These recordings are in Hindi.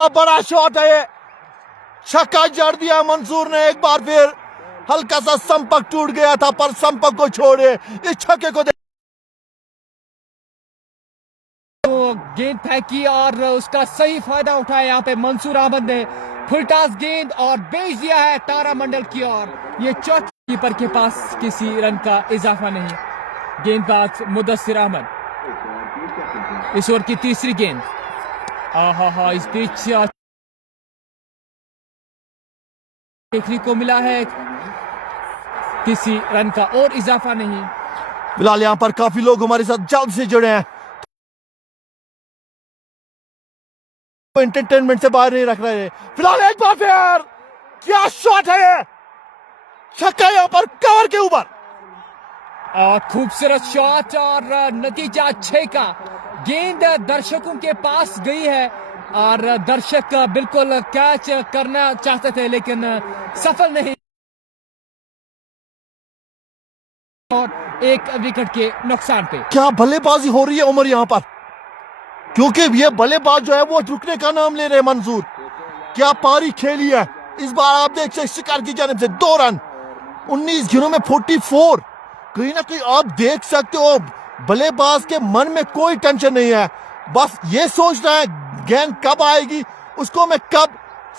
बड़ा शॉट है ये, छक्का जड़ दिया मंसूर ने। एक बार फिर हल्का सा संपर्क टूट गया था, पर संपर्क को छोड़े इस छक्के को तो गेंद फेंकी और उसका सही फायदा उठाया यहाँ पे मंसूर अहमद ने। फुलटास गेंद और भेज दिया है तारामंडल की ओर। ये चौथे कीपर के पास किसी रन का इजाफा नहीं। गेंदबाज मुदस्सिर अहमद, इस ओवर की तीसरी गेंद। आहा, इस बीच देखने को मिला है किसी रन का और इजाफा नहीं। फिलहाल यहाँ पर काफी लोग हमारे साथ जल्द से जुड़े हैं, एंटरटेनमेंट से बाहर नहीं रख रहे हैं। फिलहाल एक बार फिर क्या शॉट है ये, छक्का यहाँ पर कवर के ऊपर। खूबसूरत शॉट और नतीजा 6 का। गेंद दर्शकों के पास गई है और दर्शक बिल्कुल कैच करना चाहते थे लेकिन सफल नहीं, और एक विकेट के नुकसान पे। क्या बल्लेबाजी हो रही है उमर यहाँ पर, क्योंकि ये बल्लेबाज जो है वो रुकने का नाम ले रहे हैं। मंसूर क्या पारी खेली है इस बार, आप देख सकते शिकार की जानिब से 2 रन 19 गेंदों में 44। कहीं ना कहीं आप देख सकते हो बल्लेबाज के मन में कोई टेंशन नहीं है, बस ये सोच रहा है गेंद कब आएगी, उसको मैं कब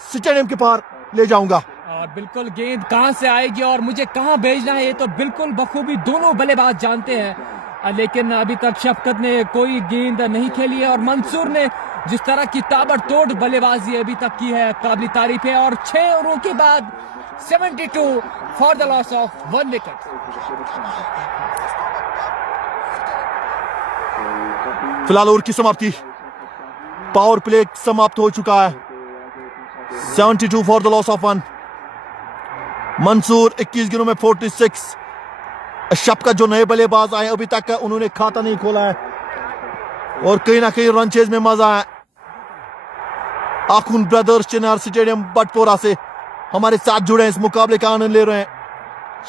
स्टेडियम के पार ले जाऊंगा। और बिल्कुल गेंद कहां से आएगी और मुझे कहां भेजना है ये तो बिल्कुल बखूबी दोनों बल्लेबाज जानते हैं, लेकिन अभी तक शफकत ने कोई गेंद नहीं खेली है और मंसूर ने जिस तरह की ताबड़तोड़ बल्लेबाजी अभी तक की है काबिल तारीफ है। और 6 ओवरों के बाद 72 for the loss of 1 wicket. फिलहाल ओवर की समाप्ति, पावर प्ले समाप्त हो चुका है। 72 फॉर द लॉस ऑफ 1। मंसूर 21 गेंदों में 46। शफकत जो नए बल्लेबाज आए अभी तक उन्होंने खाता नहीं खोला है और कहीं ना कहीं रन चेज में मजा है। आखुन ब्रदर्स चिनार स्टेडियम बटपोरा से हमारे साथ जुड़े हैं, इस मुकाबले का आनंद ले रहे हैं।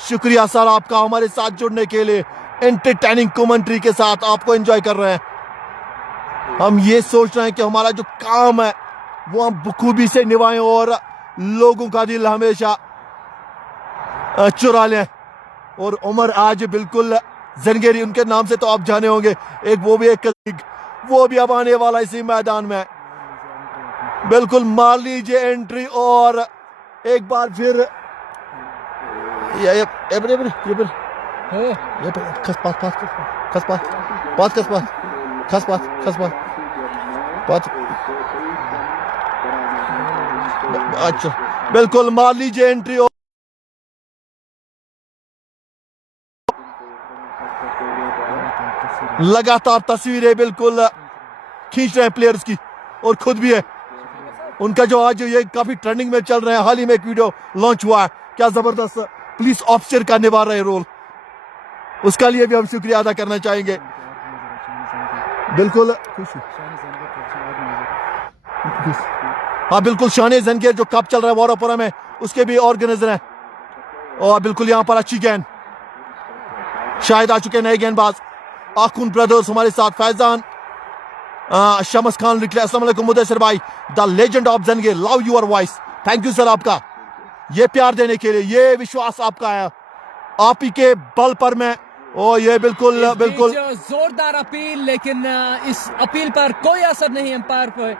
शुक्रिया सर आपका हमारे साथ जुड़ने के लिए, एंटरटेनिंग कमेंट्री के साथ आपको एंजॉय कर रहे हैं। हम ये सोच रहे हैं कि हमारा जो काम है वो हम बखूबी से निभाएं और लोगों का दिल हमेशा चुरा लें। और उमर आज बिल्कुल जंगेरी उनके नाम से तो आप जाने होंगे, एक वो भी अब आने वाला इसी मैदान में। बिल्कुल मार लीजिए एंट्री और एक बार फिर अच्छा बिल्कुल मार लीजिए एंट्री और लगातार तस्वीरें बिल्कुल खींच रहे हैं प्लेयर्स की और खुद भी है उनका जो आज ये काफी ट्रेंडिंग में चल रहे हैं। हाल ही में एक वीडियो लॉन्च हुआ है, क्या जबरदस्त पुलिस ऑफिसर का निभा रहे रोल, उसका लिए भी हम शुक्रिया अदा करना चाहेंगे। बिल्कुल हाँ बिल्कुल शान जंगेर जो कप चल रहा है वारापोरा में उसके भी ऑर्गेनाइजर हैं। और बिल्कुल यहाँ पर अच्छी गेंद, शायद आ चुके नए गेंदबाज आखुन ब्रदर्स हमारे साथ, फैजान शमस खान लिख रहे, अस्सलाम वालेकुम मुदस्सिर भाई, the legend of Jangir, love your voice. Thank you sir आपका ये प्यार देने के लिए, ये विश्वास आपका है, आप ही के बल पर मैं। और ये बिल्कुल जोरदार अपील, लेकिन इस अपील पर कोई असर नहीं अंपायर पर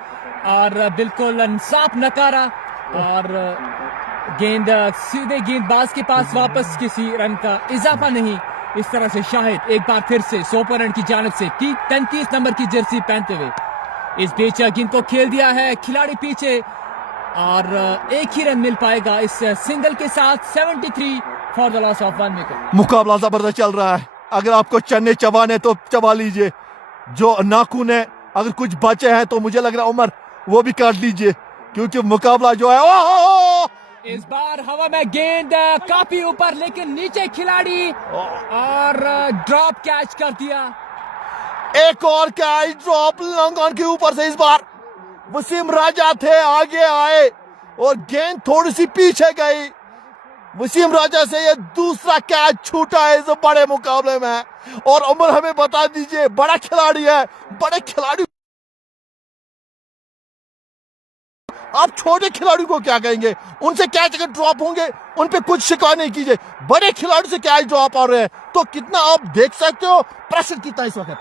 और बिल्कुल इंसाफ नकारा और गेंद सीधे गेंदबाज के पास वापस, किसी रन का इजाफा नहीं। इस तरह से शाहिद एक बार फिर से 100 रन की जानिब से 33 नंबर की जर्सी पहनते हुए इस बीच गेंद को खेल दिया है खिलाड़ी पीछे और एक ही रन मिल पाएगा इस सिंगल के साथ। 73 for the loss of 1 wicket. मुकाबला जबरदस्त चल रहा है, अगर आपको चन्ने चबाने तो चबा लीजिए, जो नाखून है अगर कुछ बचे हैं तो मुझे लग रहा है उमर वो भी काट लीजिए, क्योंकि मुकाबला जो है इस बार हवा में गेंद काफी ऊपर लेकिन नीचे खिलाड़ी और ड्रॉप कैच कर दिया। एक और कैच ड्रॉप लॉन्ग ऑन के ऊपर से, इस बार वसीम राजा थे आगे आए और गेंद थोड़ी सी पीछे गई। वसीम राजा से ये दूसरा कैच छूटा है इस बड़े मुकाबले में। और उमर हमें बता दीजिए, बड़ा खिलाड़ी है, बड़े खिलाड़ी आप छोटे खिलाड़ियों को क्या कहेंगे? उनसे कैच अगर ड्रॉप होंगे उन पे कुछ शिकायत नहीं कीजिए, बड़े खिलाड़ी से कैच ड्रॉप आ रहे हैं तो कितना आप देख सकते हो प्रेशर कितना इस वक्त।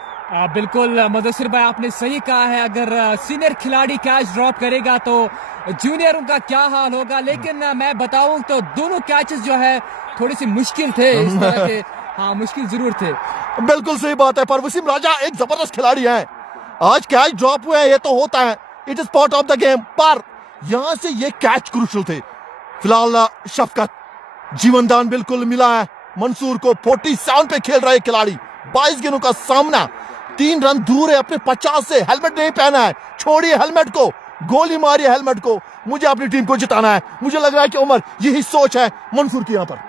बिल्कुल मुदस्सिर भाई, आपने सही कहा है। अगर सीनियर खिलाड़ी कैच ड्रॉप करेगा तो जूनियरों का क्या हाल होगा। लेकिन मैं बताऊं तो दोनों कैचेस जो है थोड़ी सी मुश्किल थे इस तरह के। हाँ, मुश्किल जरूर थे। बिल्कुल सही बात है, पर वसीम राजा एक जबरदस्त खिलाड़ी है। आज कैच ड्रॉप हुए हैं, ये तो होता है, it is part of the game, पर यहां से ये कैच क्रूशल थे। फिलहाल शफकत जीवनदान बिल्कुल मिला है मंसूर को। 47 पे खेल रहे खिलाड़ी, 22 गेंदों का सामना, 3 रन दूर है अपने 50 से। हेलमेट नहीं पहना है, छोड़िए हेलमेट को, गोली मारी है हेलमेट को। मुझे अपनी टीम को जिताना है। मुझे लग रहा है कि उमर यही सोच है मंसूर की यहाँ पर।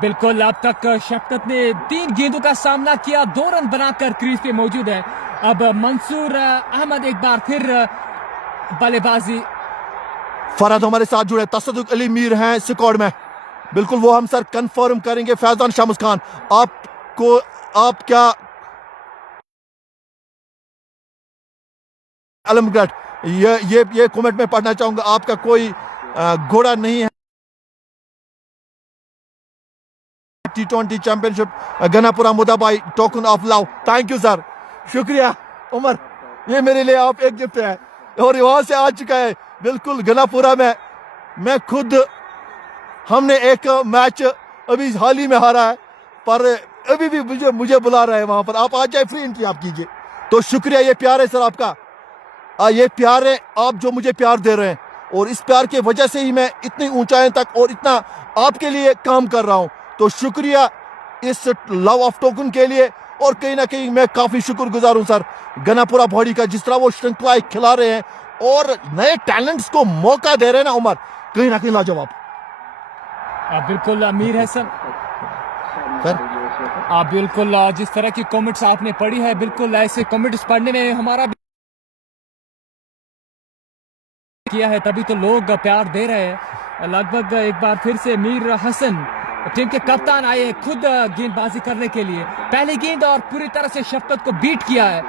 बिल्कुल, अब तक शफकत ने 3 गेंदों का सामना किया, 2 रन बनाकर क्रीज पे मौजूद है। अब मंसूर अहमद एक बार फिर बल्लेबाजी। फरहद हमारे साथ जुड़े, तसद्दुक अली मीर हैं स्क्वाड में, बिल्कुल वो हम सर कंफर्म करेंगे। फैजान शामुस खान, आपको आप क्या अलमगढ़ ये कमेंट में पढ़ना चाहूंगा, आपका कोई घोड़ा नहीं है T20 चैंपियनशिप गनापुरा मुदाबाई token of love. Thank you sir, शुक्रिया उमर, ये मेरे लिए आप एक गिफ्ट है और वहां से आ चुका है। बिल्कुल गनापुरा में मैं खुद, हमने एक मैच अभी हाल ही में हारा है, पर अभी भी मुझे बुला रहा है वहां पर। आप आ जाए, फ्री एंट्री आप कीजिए। तो शुक्रिया, ये प्यार है सर आपका, ये प्यार है आप जो मुझे प्यार दे रहे हैं, और इस प्यार की वजह से ही मैं इतनी ऊंचाई तक और इतना आपके लिए काम कर रहा हूं। तो शुक्रिया इस लव ऑफ टोकन के लिए, और कहीं ना कहीं मैं काफी शुक्रगुजार हूं सर गनापुरा बॉडी का, जिस तरह वो श्रृंखला खिला रहे हैं और नए टैलेंट्स को मौका दे रहे हैं ना उमर, कहीं ना कहीं लाजवाब। बिल्कुल अमीर हसन सर, बिल्कुल जिस तरह की कमेंट्स आपने पढ़ी है, बिल्कुल ऐसे कमेंट्स पढ़ने में हमारा किया है, तभी तो लोग प्यार दे रहे हैं। लगभग एक बार फिर से मीर हसन टीम के कप्तान आए खुद गेंदबाजी करने के लिए। पहली गेंद और पूरी तरह से शफकत को बीट किया है,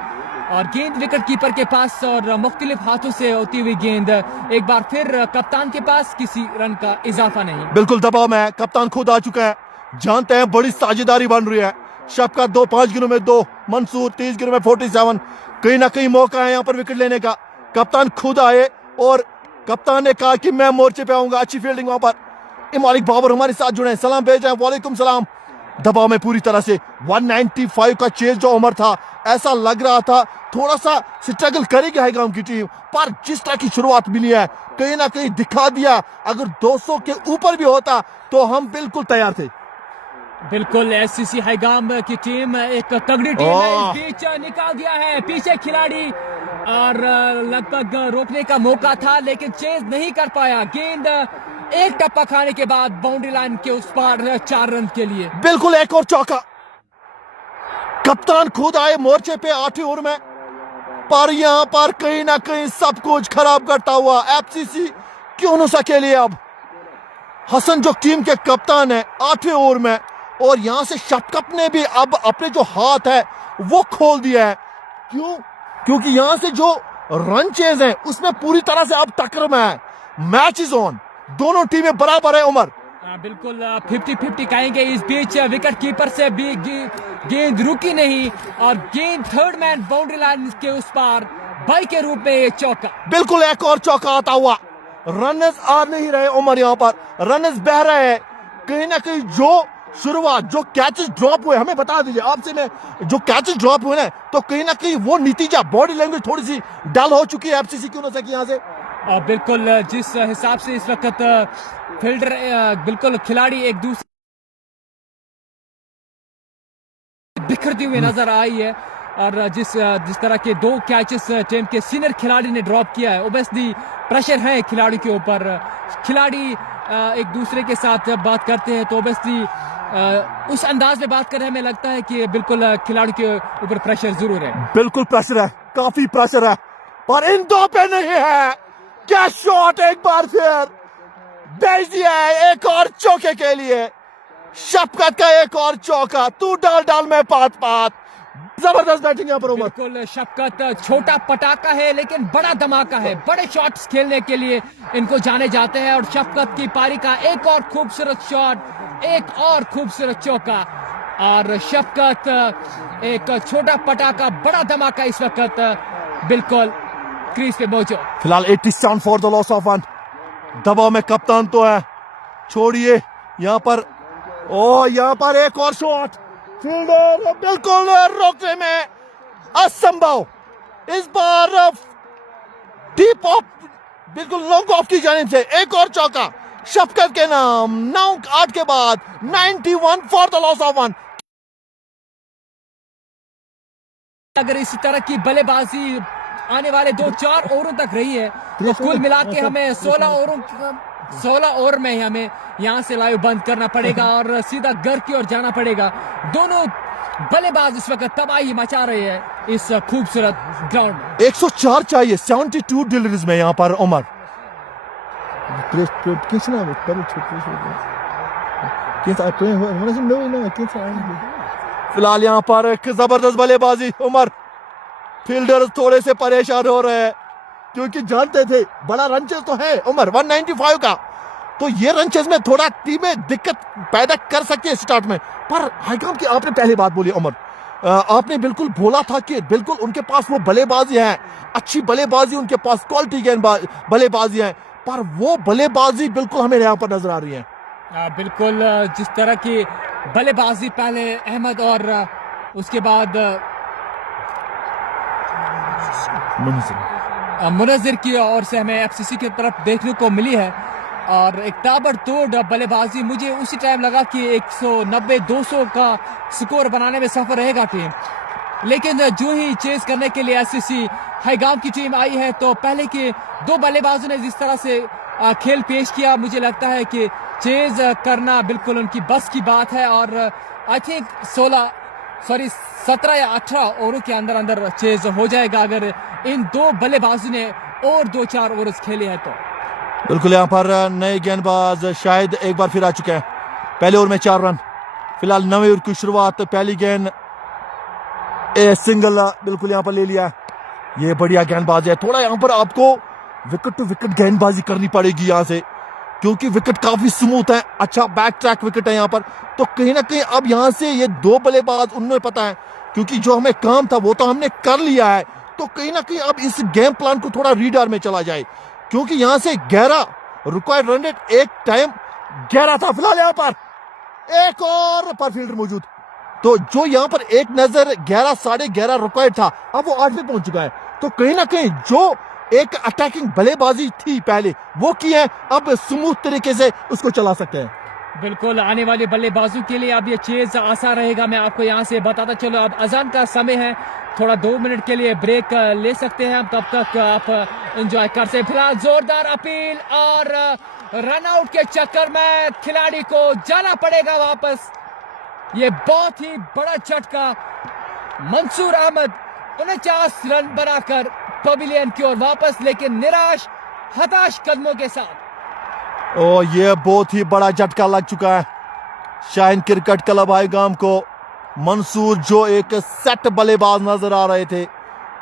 और गेंद विकेट कीपर के पास और मुख्तलिफ हाथों से होती हुई गेंद एक बार फिर कप्तान के पास, किसी रन का इजाफा नहीं। बिल्कुल दबाव में कप्तान खुद आ चुका है, जानते हैं बड़ी साझेदारी बन रही है। शफकत 2, 5 गेंदों में 2, मंसूर 30 गेंदों में 47, कहीं ना कहीं मौका है यहाँ पर विकेट लेने का। कप्तान खुद आए और कप्तान ने कहा कि मैं मोर्चे पे आऊंगा। अच्छी फील्डिंग वहां पर। इमालिक बाबर हमारे साथ जुड़े, सलाम भेज रहे हैं, वालेकुम सलाम। दबाव में पूरी तरह से 195 का चेज जो उमर था, ऐसा लग रहा था थोड़ा सा स्ट्रगल करेगी हाईग्राम की टीम, पर जिस तरह की शुरुआत मिली है कहीं ना कहीं दिखा दिया, अगर 200 के ऊपर भी होता तो हम बिल्कुल तैयार थे। बिल्कुल एससीसी हाईगाम की टीम एक तगड़ी टीम है, बीच निकाल दिया है पीछे खिलाड़ी, और लगभग रोकने का मौका था लेकिन चेज नहीं कर पाया। गेंद एक टप्पा खाने के बाद बाउंड्री लाइन के उस पार 4 रन के लिए। बिल्कुल एक और चौका, कप्तान खुद आए मोर्चे पे 8वें ओवर में, पर यहां पर कहीं ना कहीं सब कुछ खराब करता हुआ एफसीसी क्यों न सके लिए। अब हसन जो टीम के कप्तान है 8वें ओवर में, और यहां से शफकत ने भी अब अपने जो हाथ है वो खोल दिया है। क्यों? क्योंकि यहां से जो रन चेज है उसमें पूरी तरह से अब टक्कर में है। मैच इज ऑन, दोनों टीमें बराबर है उमर। बिल्कुल 50-50 कहेंगे। इस बीच विकेट कीपर से भी गेंद रुकी नहीं, और गेंद थर्ड मैन बाउंड्री लाइन के उस पार बाई के रूप में चौका। बिल्कुल एक और चौका आता हुआ। रनर्स आ नहीं रहे उमर, यहाँ पर रनर्स बह रहे हैं। कहीं ना कहीं जो शुरुआत, जो कैचेस ड्रॉप हुए, हमें बता दीजिए आपसे, मैं जो कैचेस ड्रॉप हुए ना, तो कहीं ना कहीं वो नतीजा, बॉडी लैंग्वेज थोड़ी सी डल हो चुकी है एफसीसी क्यों ना सकी यहाँ से। बिल्कुल जिस हिसाब से इस वक्त फील्डर बिल्कुल खिलाड़ी एक दूसरे बिखरती हुई नजर आई है, और जिस तरह के 2 कैचेस टीम के सीनियर खिलाड़ी ने ड्रॉप किया है, ओबेसली प्रेशर है खिलाड़ी के ऊपर। खिलाड़ी एक दूसरे के साथ जब बात करते हैं तो ओबेसली उस अंदाज में बात कर रहे हैं, हमें लगता है कि बिल्कुल खिलाड़ी के ऊपर प्रेशर जरूर है। बिल्कुल प्रेशर है, काफी प्रेशर है, पर इन 2 पे नहीं है। क्या शॉट, एक बार फिर भेज दिया है एक और चौके के लिए। शफकत का एक और चौका, तू डाल डाल में पात पात, जबरदस्त बैटिंग यहाँ पर उमर। बिल्कुल शफकत छोटा पटाखा है लेकिन बड़ा धमाका है। बड़े शॉट्स खेलने के लिए इनको जाने जाते हैं और शफकत की पारी का एक और खूबसूरत शॉट, एक और खूबसूरत चौका और शफकत एक छोटा पटाखा बड़ा धमाका इस वक्त बिल्कुल क्रीज पे मौजूद। फिलहाल 87 फॉर द लॉस ऑफ 1। दबाव में कप्तान तो है, छोड़िए यहाँ पर। ओ यहाँ पर एक और शॉट, फील्डर बिल्कुल रोकने में असंभव। इस बार डीप ऑफ, बिल्कुल लॉन्ग ऑफ की जाने से एक और चौका शफकत के नाम। 9-8 के बाद 91 फॉर द लॉस ऑफ 1। अगर इसी तरह की बल्लेबाजी आने वाले 2-4 ओवरों तक रही है तो कुल मिला के हमें 16 ओवर में हमें यहाँ से लाइव बंद करना पड़ेगा और सीधा घर की ओर जाना पड़ेगा। दोनों बल्लेबाज इस वक्त तबाही मचा रहे हैं इस खूबसूरत ग्राउंड में। 104 चाहिए 72 डिलीवरीज में यहाँ पर उमर। फिलहाल यहाँ पर एक जबरदस्त बल्लेबाजी उमर। फील्डर थोड़े से परेशान हो रहे हैं क्योंकि जानते थे बड़ा रनचेज तो है उमर 195 का, तो ये रनचेज में थोड़ा टीमें दिक्कत पैदा कर सकती है स्टार्ट में। पर हाईकम की आपने पहली बात बोली उमर, आपने बिल्कुल बोला था कि बिल्कुल उनके पास वो बल्लेबाजी है, अच्छी बल्लेबाजी उनके पास, क्वालिटी गेंद बल्लेबाजी है, पर वो बल्लेबाजी बिल्कुल हमें यहाँ पर नजर आ रही है। बिल्कुल जिस तरह की बल्लेबाजी पहले अहमद और उसके बाद मुनज़िर की ओर से हमें एफसीसी की तरफ देखने को मिली है और एक ताबड़तोड़ बल्लेबाजी। मुझे उसी टाइम लगा कि 190-200 का स्कोर बनाने में सफल रहेगा टीम, लेकिन जो ही चेज करने के लिए एफसीसी हाईगाम की टीम आई है तो पहले के दो बल्लेबाजों ने जिस तरह से खेल पेश किया, मुझे लगता है कि चेज करना बिल्कुल उनकी बस की बात है और आई थिंक 17 या 18 ओवरों के अंदर अंदर चेज हो जाएगा अगर इन दो बल्लेबाजों ने और 2-4 ओवर खेले हैं तो। बिल्कुल यहाँ पर नए गेंदबाज शायद एक बार फिर आ चुके हैं। पहले ओवर में 4 रन। फिलहाल नवे ओवर की शुरुआत, पहली गेंद सिंगल बिल्कुल यहाँ पर ले लिया। ये बढ़िया गेंदबाज है। थोड़ा यहाँ पर आपको विकेट टू विकेट गेंदबाजी करनी पड़ेगी यहाँ से क्योंकि विकेट काफी स्मूथ है, अच्छा बैक ट्रैक विकेट है यहाँ पर। तो कहीं ना कहीं अब यहाँ से ये दो बल्लेबाज, उन्हें पता है क्योंकि जो हमें काम था वो तो हमने कर लिया है, तो कहीं ना कहीं अब इस गेम प्लान को थोड़ा रीडार में चला जाए क्योंकि यहाँ से 11 रिक्वायर्ड रन रेट एक टाइम 11 था। फिलहाल यहाँ पर एक और पर फील्डर मौजूद, तो जो यहाँ पर एक नजर 11 11.5 रिक्वायर्ड था अब वो 8 पे पहुंच चुका है। तो कहीं ना कहीं जो एक अटैकिंग बल्लेबाजी थी पहले वो की है, अब स्मूथ तरीके से उसको चला सकते हैं। बिल्कुल आने वाले बल्लेबाजों के लिए अब ये चेज आसान रहेगा। मैं आपको यहाँ से बताता चलो, अब अजान का समय है, थोड़ा 2 मिनट के लिए ब्रेक ले सकते हैं हम, तब तक आप एंजॉय कर सकते। फिलहाल जोरदार अपील और रन आउट के चक्कर में खिलाड़ी को जाना पड़ेगा वापस। ये बहुत ही बड़ा झटका। मंसूर अहमद 49 रन बनाकर पवेलियन की ओर वापस, लेकिन निराश हताश कदमों के साथ। ओ ये बहुत ही बड़ा झटका लग चुका है शाहीन क्रिकेट क्लब हाईगाम को। मंसूर जो एक सेट बल्लेबाज नजर आ रहे थे,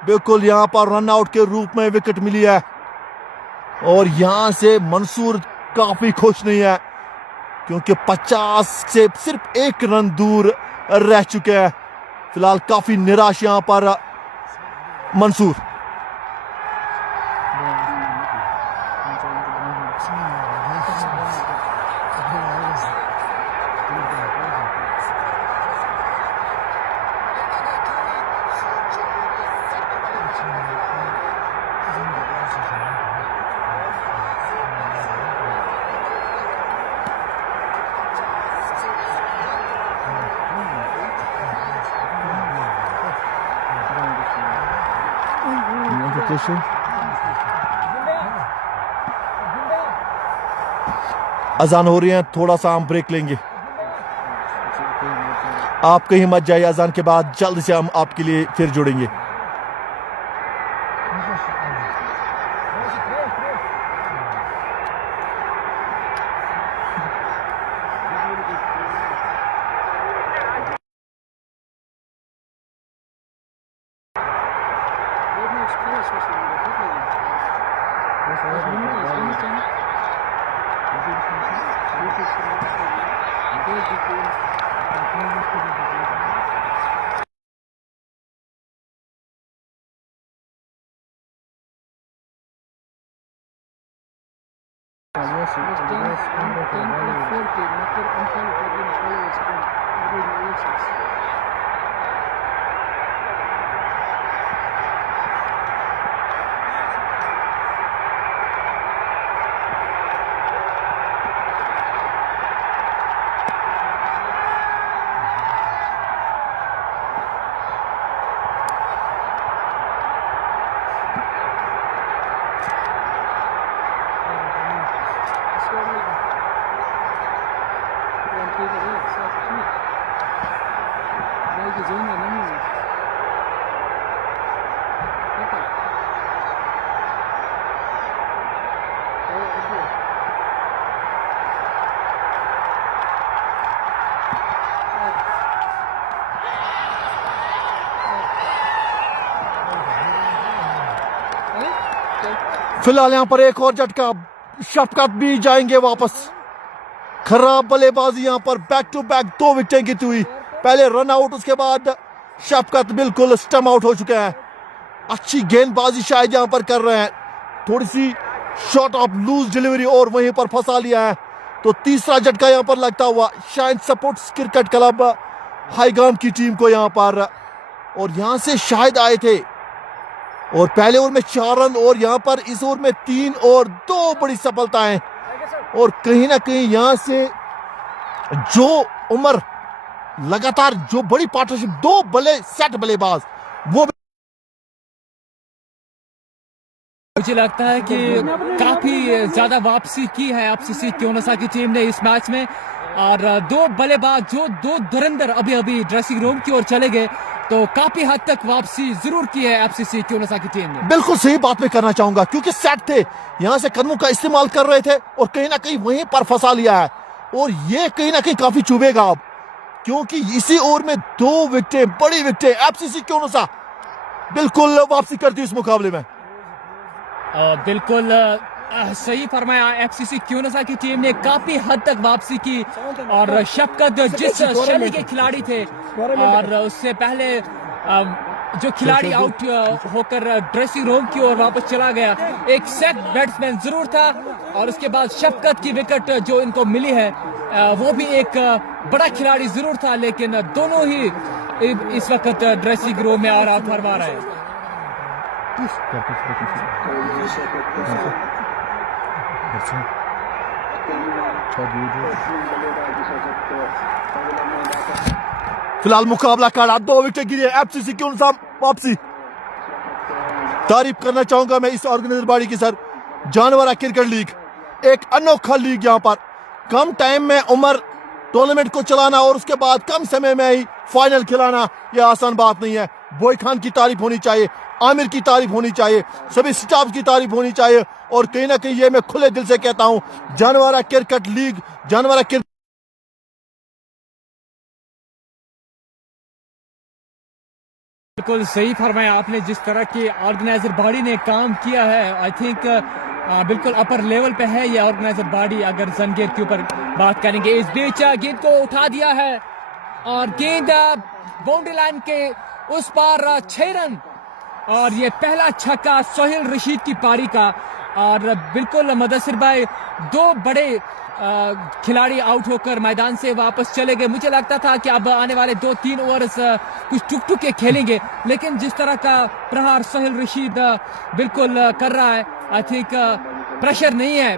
बिल्कुल यहां पर रन आउट के रूप में विकेट मिली है और यहां से मंसूर काफी खुश नहीं है क्योंकि 50 से सिर्फ 1 रन दूर रह चुके हैं। फिलहाल काफी निराश यहां पर मंसूर। अजान हो रही है, थोड़ा सा हम ब्रेक लेंगे। आप कहीं मत जाइए, अजान के बाद जल्द से हम आपके लिए फिर जुड़ेंगे। फिलहाल यहां पर एक और झटका, शफकत भी जाएंगे वापस। खराब बल्लेबाजी यहां पर, बैक टू बैक 2 विकेटें गिरती हुई, पहले रन आउट, उसके बाद शफकत बिल्कुल स्टम आउट हो चुके हैं। अच्छी गेंदबाजी शायद यहां पर कर रहे हैं, थोड़ी सी शॉट ऑफ लूज डिलीवरी और वहीं पर फंसा लिया है। तो तीसरा झटका यहां पर लगता हुआ शायद सपोर्ट्स क्रिकेट क्लब हाईगाम की टीम को यहां पर, और यहां से शायद आए थे, और पहले ओवर में 4 रन और यहां पर इस ओवर में 3 और 2 बड़ी सफलताएं। और कहीं ना कहीं यहां से जो उमर लगातार जो बड़ी पार्टनरशिप, 2 बल्ले सेट बल्लेबाज, वो मुझे लगता है कि काफी ज्यादा वापसी की है एफसीसी क्योनसा की टीम ने इस मैच में, और 2 बल्लेबाज जो 2 धुरंधर अभी अभी ड्रेसिंग रूम की ओर चले गए, तो काफी हद तक वापसी जरूर की है एफसीसी क्योनसा की टीम ने। बिल्कुल सही बात मैं करना चाहूंगा, क्योंकि सेट थे, यहां से कदमों का इस्तेमाल कर रहे थे और कहीं ना कहीं वहीं पर फंसा लिया है, और ये कहीं ना कहीं काफी चुभेगा अब, क्योंकि इसी ओवर में 2 विकेटें, बड़ी विकेटें, एफसीसी क्योनसा बिल्कुल वापसी करती इस मुकाबले में। बिल्कुल सही फरमाया, एफसीसी क्योनसा की टीम ने काफी हद तक वापसी की, और शफकत जिस शैली के खिलाड़ी थे, और उससे पहले जो खिलाड़ी आउट होकर ड्रेसिंग रूम की ओर वापस चला गया, एक सेट बैट्समैन जरूर था, और उसके बाद शफकत की विकेट जो इनको मिली है वो भी एक बड़ा खिलाड़ी जरूर था, लेकिन दोनों ही इस वक्त ड्रेसिंग रूम में आराम फरमा रहे हैं। फिलहाल मुकाबला काड़ा, 2 विकेट गिरे, एफसीसी क्योनसा वापसी। तारीफ करना चाहूंगा मैं इस ऑर्गेनाइजर बॉडी की सर, जानवरा क्रिकेट लीग, एक अनोखा लीग, यहां पर कम टाइम में उमर टूर्नामेंट को चलाना और उसके बाद कम समय में ही फाइनल खिलाना, यह आसान बात नहीं है। बॉय खान की तारीफ होनी चाहिए, आमिर की तारीफ होनी चाहिए, सभी स्टाफ की तारीफ होनी चाहिए, और कहीं ना कहीं ये मैं खुले दिल से कहता हूं, जानवरा क्रिकेट लीग, जानवरा क्रिकेट बिल्कुल सही फरमाया आपने, जिस तरह की ऑर्गेनाइजर बॉडी ने काम किया है, आई थिंक बिल्कुल अपर लेवल पे है ये ऑर्गेनाइजर बॉडी। अगर जंगीर के ऊपर बात करेंगे, इस बीच गेंद को उठा दिया है, और गेंद बाउंड्री लाइन के उस पार 6 रन, और ये पहला छक्का सोहेल रशीद की पारी का, और बिल्कुल मुदस्सिर भाई 2 बड़े खिलाड़ी आउट होकर मैदान से वापस चले गए। मुझे लगता था कि अब आने वाले 2-3 ओवर्स कुछ टुक टुक के खेलेंगे, लेकिन जिस तरह का प्रहार सोहेल रशीद बिल्कुल कर रहा है, आई थिंक प्रेशर नहीं है।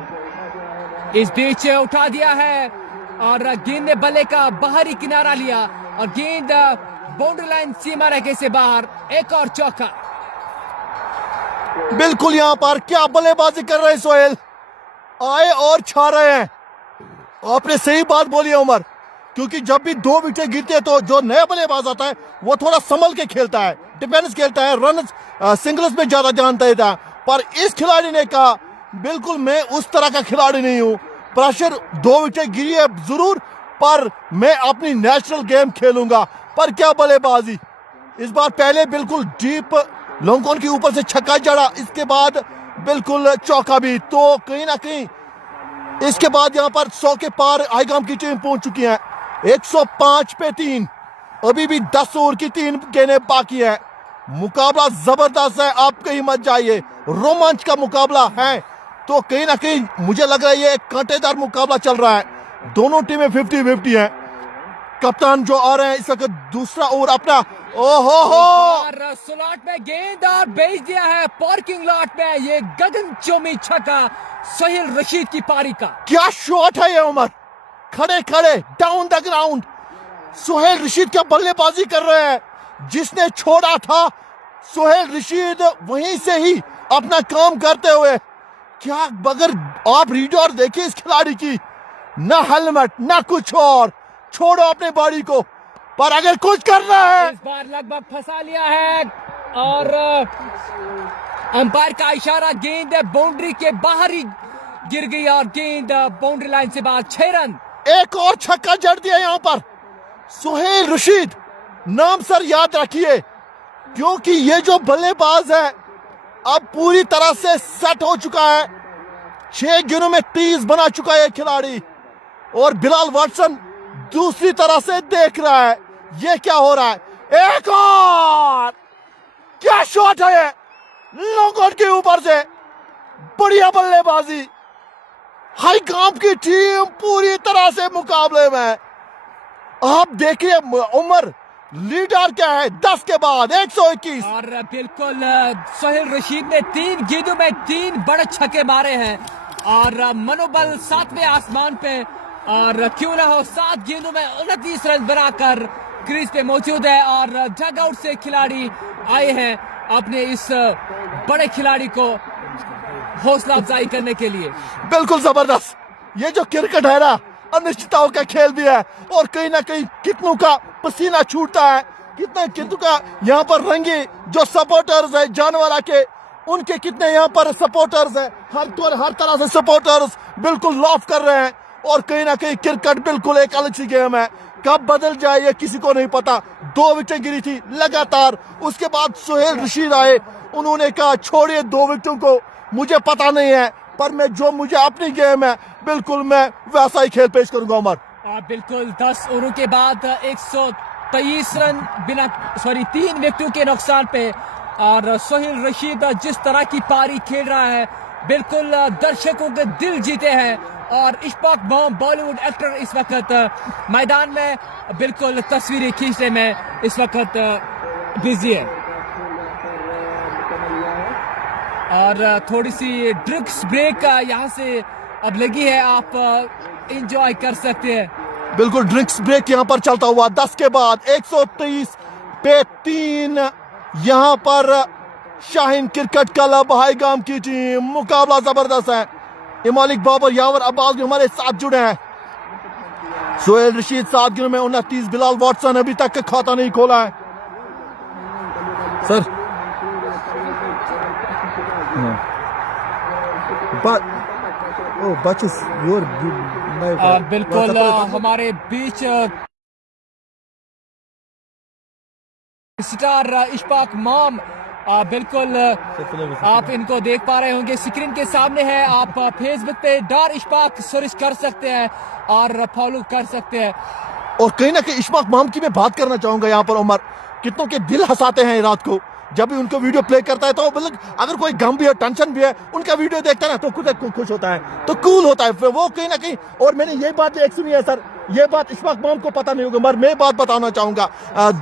इस बीच उठा दिया है, और गेंद ने बल्ले का बाहरी किनारा लिया, और गेंद बाउंड्री लाइन सीमा रेखे से बाहर, एक और चौका। बिल्कुल यहां पर क्या बल्लेबाजी कर रहे हैं सोहेल, आए और छा रहे हैं। आपने सही बात बोली है उमर, क्योंकि जब भी 2 विकेट गिरते हैं तो जो नया बल्लेबाज आता है वो थोड़ा संभल के खेलता है, डिफेंस खेलता है, रन सिंगल्स में ज्यादा ध्यान देता है। पर इस खिलाड़ी ने कहा बिल्कुल मैं उस तरह का खिलाड़ी नहीं हूं, प्रेशर 2 विकेट गिरी है जरूर, पर मैं अपनी नेशनल गेम खेलूंगा। पर क्या बल्लेबाजी इस बार, पहले बिल्कुल डीप लॉन्ग ऑन के ऊपर से छक्का जड़ा, इसके बाद बिल्कुल चौका भी। तो कहीं ना कहीं इसके बाद यहां पर 100 के पार आईगाम की टीम पहुंच चुकी है। 105 पे 3, अभी भी 10 ओवर की 3 गेंदें बाकी है। मुकाबला जबरदस्त है, आप कहीं मत जाइए, रोमांच का मुकाबला है। तो कहीं ना कहीं मुझे लग रहा है ये एक कांटेदार मुकाबला चल रहा है, दोनों टीमें 50-50 हैं। कप्तान जो आ रहे हैं इस वक्त दूसरा ओवर अपना, ओहो और स्लॉट में गेंद और भेज दिया है पार्किंग लॉट में, ये गगनचुंबी छक्का सोहेल रशीद की पारी का। क्या शॉट है ये उमर, खड़े खड़े down the ground Sohail Rashid क्या बल्लेबाजी कर रहे हैं। जिसने छोड़ा था सोहेल रशीद वहीं से ही अपना काम करते हुए, क्या बगैर आप रीडर देखिए इस खिलाड़ी की, ना हेलमेट ना कुछ और, छोड़ो अपने बॉडी को, पर अगर कुछ करना है इस बार लगभग फंसा लिया है और अंपायर का इशारा, गेंद बाउंड्री के बाहर ही गिर गई और गेंद बाउंड्री लाइन से बाहर। 6 रन। एक और छक्का जड़ दिया यहां पर सोहेल रशीद, नाम सर याद रखिए, क्योंकि ये जो बल्लेबाज है अब पूरी तरह से सेट हो चुका है। 6 गेंदों में 30 बना चुका है खिलाड़ी, और बिलाल वाटसन दूसरी तरह से देख रहा है ये क्या हो रहा है। एक और, क्या शॉट है ये, लॉन्ग के ऊपर से, बढ़िया बल्लेबाजी। हाई कांप की टीम पूरी तरह से मुकाबले में। आप देखिए उमर, लीडर क्या है 10 के बाद 121। और बिल्कुल सोहेल रशीद ने 3 गेंदों में 3 बड़े छक्के मारे हैं और मनोबल 7वें आसमान पे, और क्यों ना हो 7 गेंदों में 29 रन बनाकर क्रीज पे मौजूद है। और डग आउट से खिलाड़ी आए हैं अपने इस बड़े खिलाड़ी को हौसला अफजाई करने के लिए। बिल्कुल जबरदस्त, ये जो क्रिकेट है ना अनिश्चितताओं का खेल भी है, और कहीं ना कहीं कितनों का पसीना छूटता है, कितनों का यहाँ पर रंगी जो सपोर्टर्स है जानवर के, उनके कितने यहाँ पर सपोर्टर्स हैं, हर तरह से सपोर्टर्स बिल्कुल लॉफ कर रहे हैं। और कहीं ना कहीं क्रिकेट बिल्कुल एक अलग सी गेम है, कब बदल जाए ये किसी को नहीं पता। 2 विकेट गिरी थी लगातार, उसके बाद सोहेल रशीद आए, उन्होंने कहा छोड़िए 2 विकेटों को, मुझे पता नहीं है, पर मैं जो मुझे अपनी गेम है बिल्कुल मैं वैसा ही खेल पेश करूंगा उमर। बिल्कुल 10 ओवरों के बाद 123 रन बिना 3 विकेटों के नुकसान पे, और सोहेल रशीद जिस तरह की पारी खेल रहा है बिल्कुल दर्शकों के दिल जीते हैं। और इशफाक मोम बॉलीवुड एक्टर इस वक्त मैदान में बिल्कुल तस्वीरें खींचने में इस वक्त बिजी है, और थोड़ी सी ड्रिंक्स ब्रेक यहाँ से अब लगी है, आप एंजॉय कर सकते हैं। बिल्कुल ड्रिंक्स ब्रेक यहाँ पर चलता हुआ 10 के बाद 123 पे 3 यहाँ पर शाहीन क्रिकेट क्लब हाईगाम की टीम। मुकाबला जबरदस्त है, इमालिक बाबर यावर अब्बास भी हमारे साथ जुड़े हैं। सोहेल रशीद 7 गेंदों में 29, बिलाल वाटसन अभी तक खाता नहीं खोला है सर। बिल्कुल हमारे बीच स्टार इशफाक मोम, बिल्कुल आप इनको देख पा रहे होंगे, स्क्रीन के सामने है। आप फेसबुक पे डॉर इशफाक सर्च कर सकते हैं और फॉलो कर सकते हैं। और कहीं ना कहीं इशफाक मोम की मैं बात करना चाहूंगा यहाँ पर उमर, कितनों के दिल हंसाते हैं रात को जब भी उनको वीडियो प्ले करता है, तो मतलब अगर कोई गम भी है टेंशन भी है, उनका वीडियो देखता है ना तो खुद खुश होता है, तो कूल होता है वो कहीं ना कहीं। और मैंने ये बात एक सुनी है सर, ये बात इशफाक मोम को पता नहीं होगा, मगर मैं बात बताना चाहूंगा।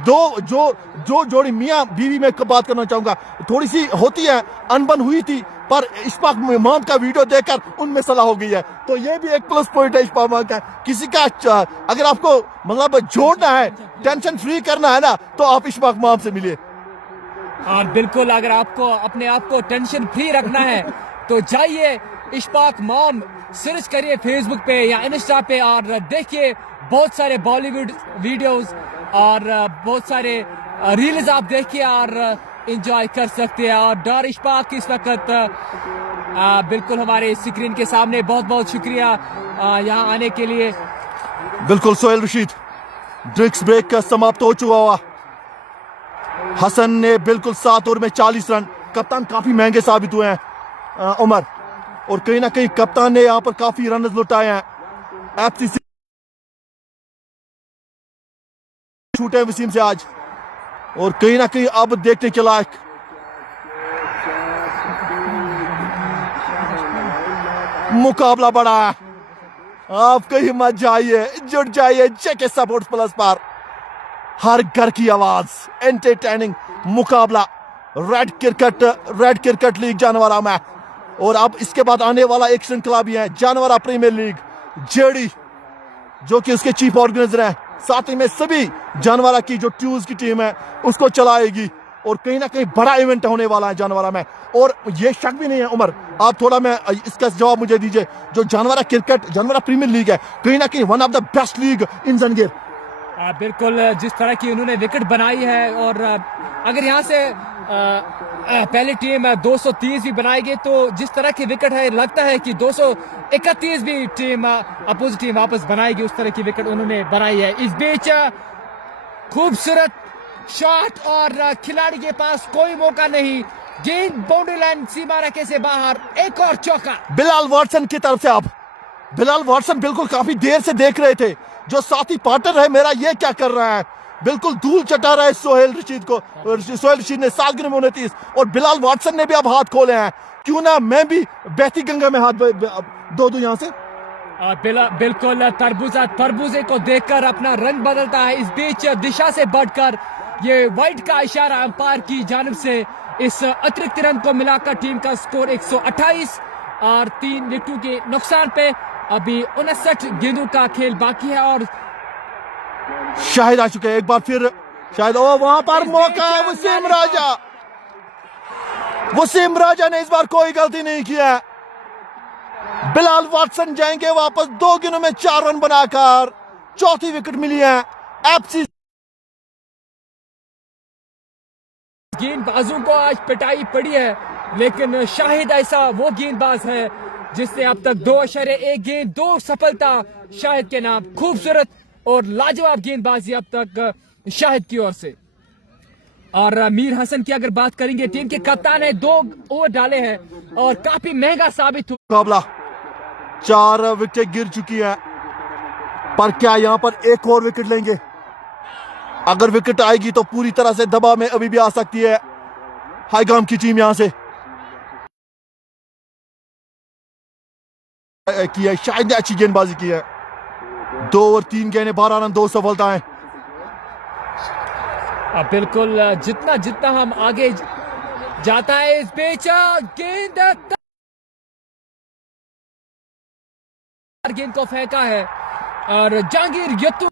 जो जोड़ी मियाँ बीवी में बात करना चाहूंगा, थोड़ी सी होती है अनबन हुई थी, पर इशफाक मोम का वीडियो देखकर उनमें सलाह हो गई है। तो ये भी एक प्लस पॉइंट है इशफाक मोम का। किसी का अगर आपको मतलब जोड़ना है, टेंशन फ्री करना है ना, तो आप इशफाक मोम से मिलिए। और बिल्कुल अगर आपको अपने आप को टेंशन फ्री रखना है तो जाइए इशफाक मोम सर्च करिए फेसबुक पे या इंस्टा पे, और देखिए बहुत सारे बॉलीवुड वीडियोस और बहुत सारे रील्स आप देखिए और एंजॉय कर सकते हैं। और डॉर इशफाक इस वक्त बिल्कुल हमारे स्क्रीन के सामने, बहुत बहुत शुक्रिया यहाँ आने के लिए। बिल्कुल सोहेल रशीद, ड्रिंक्स ब्रेक का समाप्त हो चुका हुआ। हसन ने बिल्कुल 7 ओवर में 40 रन, कप्तान काफी महंगे साबित हुए हैं। उमर, और कहीं ना कहीं कप्तान ने यहाँ पर काफी रन लुटाए हैं। एफसीसी छूटे वसीम से आज, और कहीं ना कहीं अब देखने के लायक। मुकाबला बड़ा है, आप कहीं मत जाइए, जुड़ जाइए जेके स्पोर्ट्स प्लस पर। हर घर की आवाज, एंटरटेनिंग मुकाबला, रेड क्रिकेट लीग जानवरा में। और अब इसके बाद आने वाला एक श्रृंखला भी है, जानवरा प्रीमियर लीग जेडी, जो कि उसके चीफ ऑर्गेनाइजर हैं। साथ ही में सभी जानवरा की जो ट्यूज की टीम है उसको चलाएगी, और कहीं ना कहीं बड़ा इवेंट होने वाला है जानवरा में। और ये शक भी नहीं है उमर, आप थोड़ा मैं इसका जवाब मुझे दीजिए, जो जानवरा प्रीमियर लीग है, कहीं ना कहीं one of the best league in Jangir. बिल्कुल, जिस तरह की उन्होंने विकेट बनाई है, और अगर यहाँ से पहली टीम 230 भी बनाएगी तो जिस तरह की विकेट है, लगता है कि 231 भी टीम अपोजिट टीम वापस बनाएगी। उस तरह की विकेट उन्होंने बनाई है। इस बीच खूबसूरत शॉट, और खिलाड़ी के पास कोई मौका नहीं, गेंद बाउंड्री लाइन सीमा रेखा से बाहर, एक और चौका बिलाल वाटसन की तरफ से। अब बिलाल वाटसन बिल्कुल काफी देर से देख रहे थे, जो साथी पार्टनर है मेरा, ये क्या कर रहा है, बिल्कुल धूल चटा रहा है सोहेल रशीद को। सोहेल रशीद ने सालगिरह में 29, और बिलाल वाटसन ने भी अब हाथ खोले हैं। क्यों ना मैं भी बहती गंगा में हाथ धो दूं यहाँ से। बिल्कुल, तरबूजे को देखकर अपना रंग बदलता है। इस बीच दिशा से बढ़कर ये वाइट का इशारा अंपायर की जानिब से। इस अतिरिक्त रन को मिलाकर टीम का स्कोर 128, और 3 विकेटों के नुकसान पे अभी 59 गेंदों का खेल बाकी है। और शाहिद आ चुके हैं एक बार फिर, शायद वहां पर मौका है। वसीम राजा ने इस बार कोई गलती नहीं किया। बिलाल वाटसन जाएंगे वापस, 2 गेंदों में 4 रन बनाकर, चौथी विकेट मिली है एफसीसी। गेंदबाजों को आज पिटाई पड़ी है, लेकिन शाहिद ऐसा वो गेंदबाज है जिसने अब तक 2.1 गेंद 2 सफलता शाहिद के नाम। खूबसूरत और लाजवाब गेंदबाजी अब तक शाहिद की ओर से। और मीर हसन की अगर बात करेंगे, टीम के कप्तान है, 2 ओवर डाले हैं और काफी महंगा साबित हुआ मुकाबला। 4 विकेट गिर चुकी है, पर क्या यहां पर एक और विकेट लेंगे? अगर विकेट आएगी तो पूरी तरह से दबाव में अभी भी आ सकती है हाईगाम की टीम। यहां से की है, शायद ने अच्छी गेंदबाजी की है। 2 ओवर 3 गेंदें, 12 रन, 2 सफलताएं। बिल्कुल, जितना हम आगे जाता है इस बीच गेंद को फेंका है, और जहांगीर यत्तू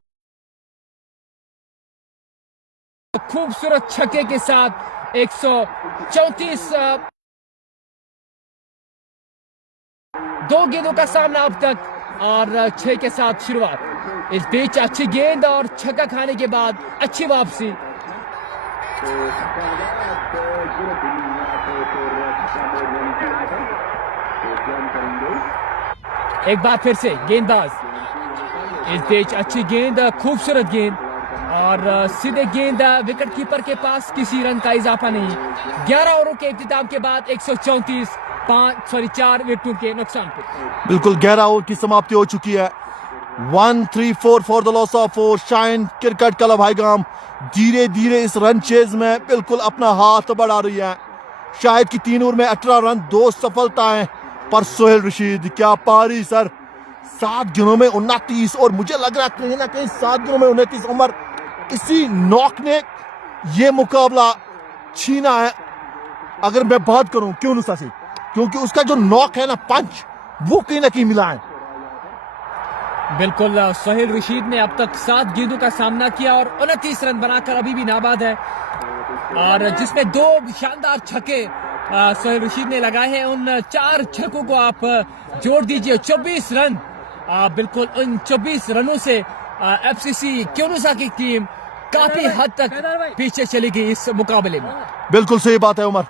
खूबसूरत छक्के के साथ 134, 2 गेंदों का सामना अब तक, और 6 के साथ शुरुआत। इस बीच अच्छी गेंद और छक्का खाने के बाद अच्छी वापसी। एक बार फिर से गेंदबाज, इस बीच अच्छी गेंद, खूबसूरत गेंद, और सीधे गेंद विकेट कीपर के पास, किसी रन का इजाफा नहीं। 11 ओवरों के इख्तिताम के बाद 134, 4 विकेटों के नुकसान पे। बिल्कुल 11 ओवर की समाप्ति हो चुकी है। 1-3-4 for the loss of 4। Shine cricket club Haigam धीरे धीरे इस रन चेज में बिल्कुल अपना हाथ बढ़ा रही है। शाहिद की 3 ओवर में 18 रन, 2 सफलताएं, पर सोहेल रशीद क्या पारी सर। 7 गेंदों में 29, और मुझे लग रहा है कहीं ना कहीं 7 गेंदों में 29 उमर, इसी नॉक ने ये मुकाबला छीना है। अगर मैं बात करूं क्यों नुसा से, क्योंकि उसका जो नॉक है ना, पंच, वो कहीं ना कहीं मिला है। बिल्कुल, सोहेल रशीद ने अब तक 7 गेंदों का सामना किया और 29 रन बनाकर अभी भी नाबाद है, और जिसमें 2 शानदार छक्के सोहेल रशीद ने लगाए हैं। उन 4 छक्कों को आप जोड़ दीजिए, 24 रन। बिल्कुल उन 24 रनों से एफसीसी क्योनुसा की टीम काफी हद तक पीछे चली गई इस मुकाबले में। बिल्कुल सही बात है उमर।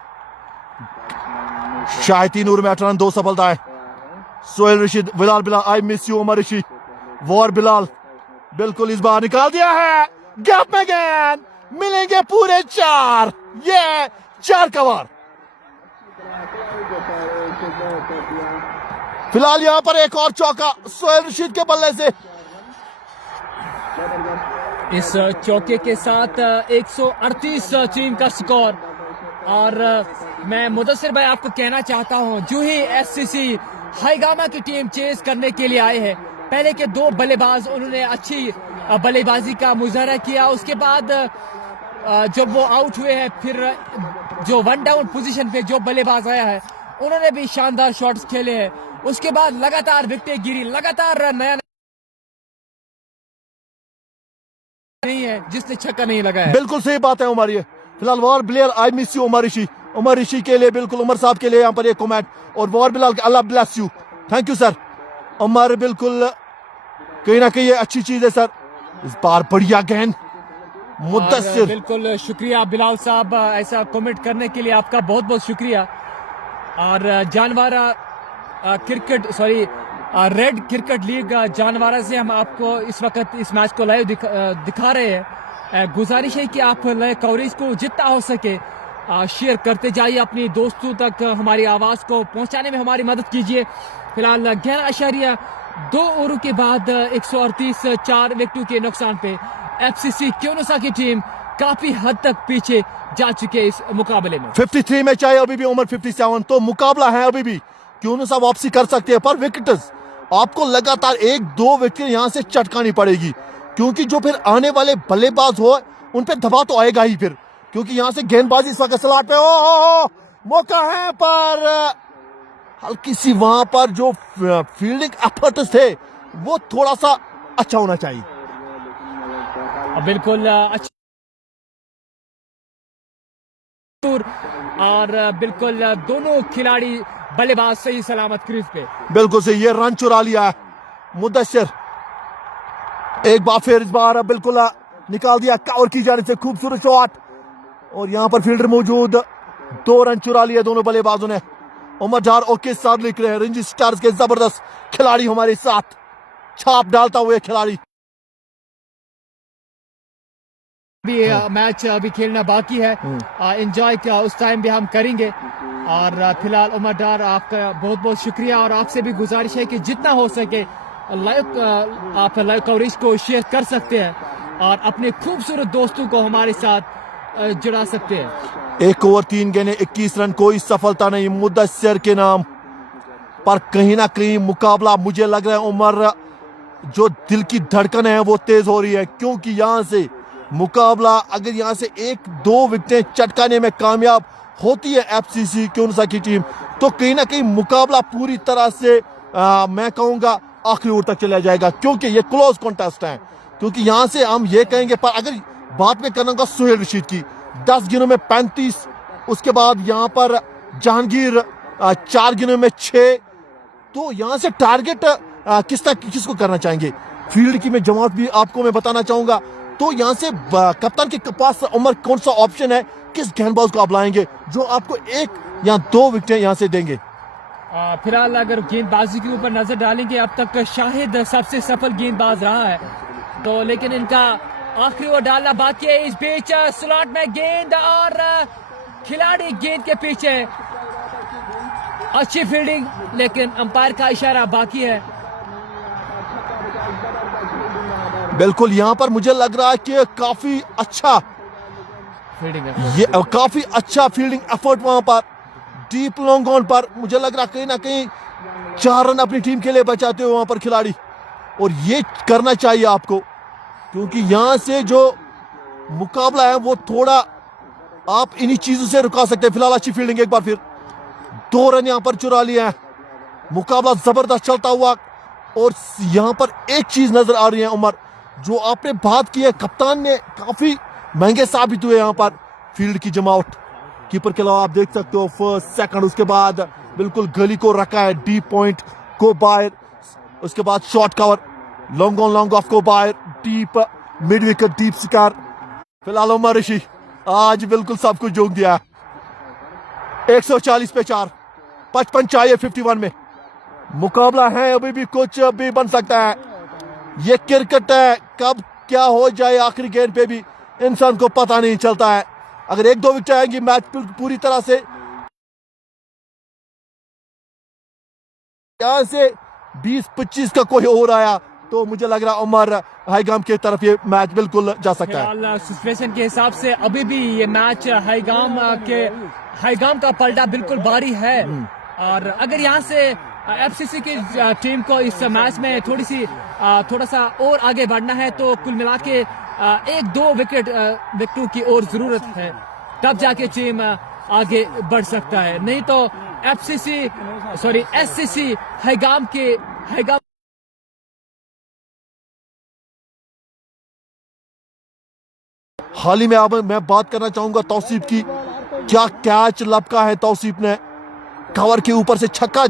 शाहिद 3 ओवर में 18 रन, 2 सफलताएं। Sohail Rashid, Bilal I miss you Umar Rishi, वॉर बिलाल बिल्कुल इस बार निकाल दिया है। गैप में गेंद, मिलेंगे पूरे 4, ये 4 कवर। फिलहाल यहां पर एक और चौका सोहेल रशीद के बल्ले से। इस चौके के साथ 138 टीम का स्कोर। और मैं मुदस्सिर भाई आपको कहना चाहता हूं, जो ही एससीसी हाईगामा की टीम चेस करने के लिए आए हैं, पहले के दो बल्लेबाज उन्होंने अच्छी बल्लेबाजी का मुजाहरा किया, उसके बाद जब वो आउट हुए हैं, फिर जो वन डाउन पोजीशन पे जो बल्लेबाज आया है उन्होंने भी शानदार शॉट्स खेले हैं। उसके बाद लगातार विकेटें गिरी, लगातार नया नहीं है जिसने छक्का नहीं लगाया। बिल्कुल सही बात है उमर। ये फिलहाल war player I miss you Umar Rishi. Umar Rishi के लिए बिल्कुल उमर साहब के लिए यहाँ पर एक कमेंट, और वॉर Bilal Allah bless you, thank you sir. Umar बिल्कुल कहीं ना कहीं ये अच्छी चीज है सर। इस बार बढ़िया गेंद मुद्दस्सिर। बिल्कुल शुक्रिया बिलाल साहब, ऐसा कमेंट करने के लिए आपका बहुत बहुत शुक्रिया। और जानवारा क्रिकेट रेड क्रिकेट लीग जानवारा से हम आपको इस वक्त इस मैच को लाइव दिखा रहे हैं। गुजारिश है कि आप लाइव कवरेज को जितना हो सके शेयर करते जाइए, अपने दोस्तों तक हमारी आवाज़ को पहुंचाने में हमारी मदद कीजिए। फिलहाल 11.2 ओवरों के बाद 138 4 विकेटों के नुकसान पे एफसीसी क्योनोसा की टीम काफी हद तक पीछे जा चुके हैं इस मुकाबले में। 53 में चाहे अभी भी उमर 57, तो मुकाबला है अभी भी। क्योनोसा वापसी कर सकते हैं, पर विकेट्स आपको लगातार 1-2 विकेट यहां से चटकानी पड़ेगी, क्योंकि जो फिर आने वाले बल्लेबाज हो उन पे दबाव तो आएगा ही फिर, क्योंकि यहां से गेंदबाजी इस वक्त स्लॉट पे मौका है, पर हल्की सी वहां पर जो फील्डिंग एफर्ट्स थे वो थोड़ा सा अच्छा होना चाहिए। बिल्कुल अच्छा, और बिल्कुल दोनों खिलाड़ी बल्लेबाज सही सलामत क्रीज पे। बिल्कुल सही, ये रन चुरा लिया है मुद्दस्सिर। एक बार फिर इस बार बिल्कुल निकाल दिया कवर की जाने से, खूबसूरत शॉट, और यहां पर फील्डर मौजूद, 2 रन चुरा लिए दोनों बल्लेबाजों ने। उमर डार ओके साथ लिख रहे हैं, रंजी स्टार्स के जबरदस्त खिलाड़ी हमारे साथ, छाप डालता हुए खिलाड़ी। भी मैच अभी खेलना बाकी है, एंजॉय उस टाइम भी हम करेंगे। और फिलहाल उमर डार आपका बहुत बहुत शुक्रिया, और आपसे भी गुजारिश है कि जितना हो सके आप लाइव कवरेज को शेयर कर सकते हैं और अपने खूबसूरत दोस्तों को हमारे साथ जुड़ा सकते हैं। 1 ओवर 3 गेंदें 21 रन, कोई सफलता नहीं मुद्दस्सिर के नाम पर। कहीं ना कहीं मुकाबला मुझे लग रहा है उमर, जो दिल की धड़कन है वो तेज हो रही है, क्योंकि यहां से मुकाबला अगर यहां से 1-2 विकेटें चटकाने में कामयाब होती है एफसीसी क्योनसा की टीम, तो कहीं ना कहीं मुकाबला पूरी तरह से मैं कहूंगा आखिरी ओवर तक चला जाएगा, क्योंकि ये क्लोज कॉन्टेस्ट है। क्योंकि यहां से हम ये कहेंगे, पर अगर बात में करना सोहेल रशीद की 10 गेंदों में 35, उसके बाद यहां पर जहांगीर 4 गेंदों में 6, तो यहां से टारगेट किसको करना चाहेंगे? फील्ड की मैं जमात भी आपको मैं बताना चाहूंगा। तो यहां से कप्तान के पास उमर कौन सा ऑप्शन है, किस गेंदबाज को आप लाएंगे जो आपको 1 या 2 विकेटें यहां से देंगे? फिलहाल अगर गेंदबाजी के ऊपर नजर डालेंगे, अब तक शाहिद सबसे सफल गेंदबाज रहा है, तो लेकिन इनका आखिरी ओवर डालना बाकी है। इस बीच स्लॉट में गेंद और खिलाड़ी गेंद के पीछे, अच्छी फील्डिंग, लेकिन अंपायर का इशारा बाकी है। बिल्कुल, यहां पर मुझे लग रहा है कि काफी अच्छा फील्डिंग एफर्ट वहां पर डीप लॉन्ग ऑन पर, मुझे लग रहा कहीं ना कहीं 4 रन अपनी टीम के लिए बचाते हुए वहां पर खिलाड़ी, और ये करना चाहिए आपको, क्योंकि यहां से जो मुकाबला है वो थोड़ा आप इन्हीं चीजों से रुका सकते हैं। फिलहाल अच्छी फील्डिंग, एक बार फिर 2 रन यहां पर चुरा लिया है, मुकाबला जबरदस्त चलता हुआ। और यहां पर एक चीज नजर आ रही है उमर, जो आपने बात की है, कप्तान ने काफी महंगे साबित हुए यहां पर। फील्ड की जमावट, कीपर के अलावा आप देख सकते हो फर्स्ट सेकंड, उसके बाद बिल्कुल गली को रखा है, डीप पॉइंट को बाहर, उसके बाद short cover, long on long off को बाहर, डीप मिड विकेट, डीप शिकार। फिलहाल उमर ऋषि आज बिल्कुल सब कुछ जोक दिया। 140 पे 4, 55 चाहिए 51 में। मुकाबला है, अभी भी कुछ भी बन सकता है। ये क्रिकेट है, कब क्या हो जाए आखिरी गेंद पे भी इंसान को पता नहीं चलता है। अगर 1-2 विकेट आएंगी, मैच पूरी तरह से यहाँ से 20-25 का कोई और आया तो मुझे लग रहा उमर हाईगाम की तरफ ये मैच बिल्कुल जा सकता है। फिलहाल सिचुएशन के हिसाब से अभी भी ये मैच हाईगाम का पलटा बिल्कुल बारी है। और अगर यहाँ से एफसीसी की टीम को इस मैच में थोड़ा सा और आगे बढ़ना है तो कुल मिला के 1-2 विकेटों की और जरूरत है, तब जाके टीम आगे बढ़ सकता है। नहीं तो एससीसी हाईगाम हाल ही में अब मैं बात करना चाहूंगा तौसीफ की। क्या कैच लपका है तौसीफ ने, कवर के ऊपर से छक्का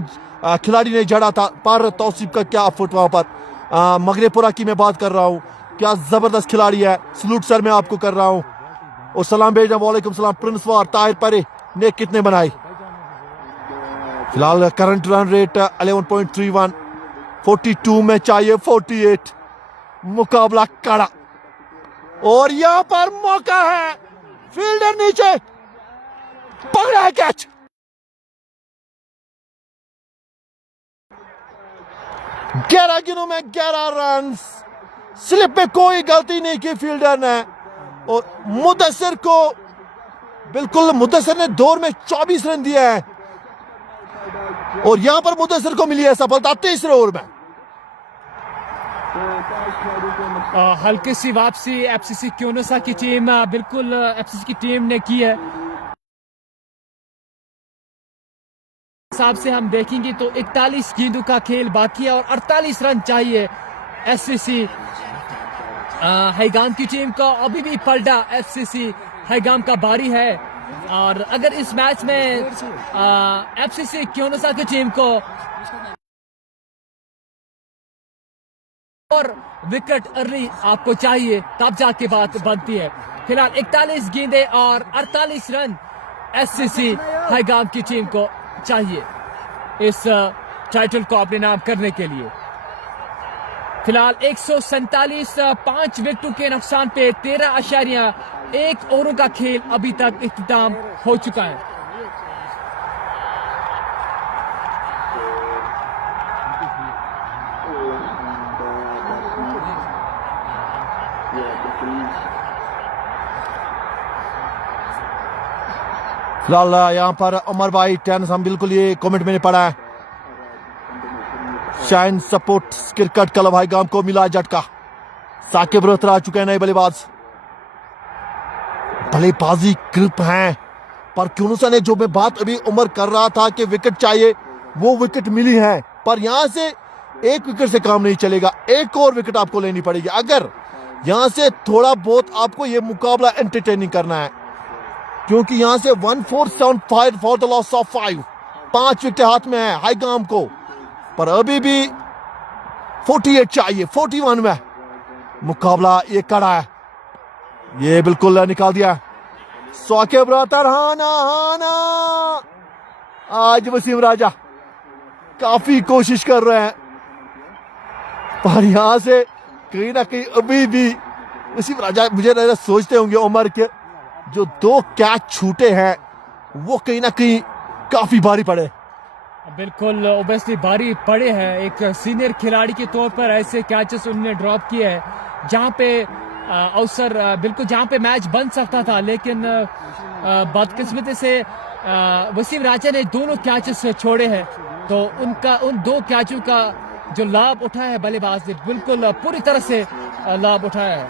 खिलाड़ी ने जड़ा था, पर तौसीफ का क्या फुट वहां पर। मगरेपुरा की मैं बात कर रहा हूं, क्या जबरदस्त खिलाड़ी है, सलूट सर मैं आपको कर रहा हूं। और सलाम भेजना, वालेकुम सलाम। प्रिंस वार ताहिर परे ने कितने बनाए। फिलहाल करंट रन रेट 11.31, 42 में चाहिए 48, मुकाबला कड़ा। और यहां पर मौका है, फील्डर नीचे पकड़ा है कैच। ग्यारह गेंदों में 11 रन, स्लिप पे कोई गलती नहीं की फील्डर ने। और मुदस्सिर ने दौर में 24 रन दिए हैं और यहां पर मुदस्सिर को मिली है सफलता 3रे ओवर में। हल्की सी वापसी एफसीसी क्योनोसा की टीम एफसीसी की टीम ने की है। हिसाब से हम देखेंगे तो 41 गेंदों का खेल बाकी है और 48 रन चाहिए एफसीसी हाईगाम की टीम को। अभी भी पलटा एफसीसी हाईगाम का बारी है और अगर इस मैच में एफसीसी क्योनोसा की टीम को और विकेट अर्ली आपको चाहिए तब जाके बात बनती है। फिलहाल 41 गेंदें और 48 रन एफसीसी हाईगाम की टीम को चाहिए इस टाइटल को अपने नाम करने के लिए। फिलहाल 147 5 विकेटों के नुकसान पे 13.1 ओवरों का खेल अभी तक इख्तिताम हो चुका है। फिलहाल यहाँ पर उमर भाई टेनिस, हम बिल्कुल ये कमेंट मैंने पढ़ा है, शाइन सपोर्ट क्रिकेट क्लब हाईगाम को मिला झटका। साकिब रोहतर आ चुके हैं नए बल्लेबाज। बल्लेबाजी ग्रिप हैं, पर क्योंसा ने जो मैं बात अभी उमर कर रहा था कि विकेट चाहिए, वो विकेट मिली है। पर यहां से एक विकेट से काम नहीं चलेगा, एक और विकेट आपको लेनी पड़ेगी अगर यहां से थोड़ा बहुत आपको ये मुकाबला एंटरटेनिंग करना है। क्योंकि यहां से 1475 for the loss of 5 wicket हाथ में है हाईगाम को, पर अभी भी 48 चाहिए। 41 में मुकाबला ये कड़ा है, ये बिल्कुल निकाल दिया। साकिब रोहतर हाना आज वसीम राजा काफी कोशिश कर रहे हैं, पर यहां से कहीं ना कहीं अभी भी वसीम राजा मुझे सोचते होंगे उमर के जो 2 कैच छूटे हैं वो कहीं ना कहीं काफी भारी पड़े। बिल्कुल ओबियसली भारी पड़े हैं। एक सीनियर खिलाड़ी के तौर पर ऐसे कैचेस उन्होंने ड्रॉप किए हैं जहां पे अवसर बिल्कुल जहां पे मैच बन सकता था, लेकिन बदकिस्मती से वसीम राजा ने दोनों कैचेस छोड़े हैं, तो उन 2 कैचों का जो लाभ उठाया है बल्लेबाज ने बिल्कुल पूरी तरह से लाभ उठाया है।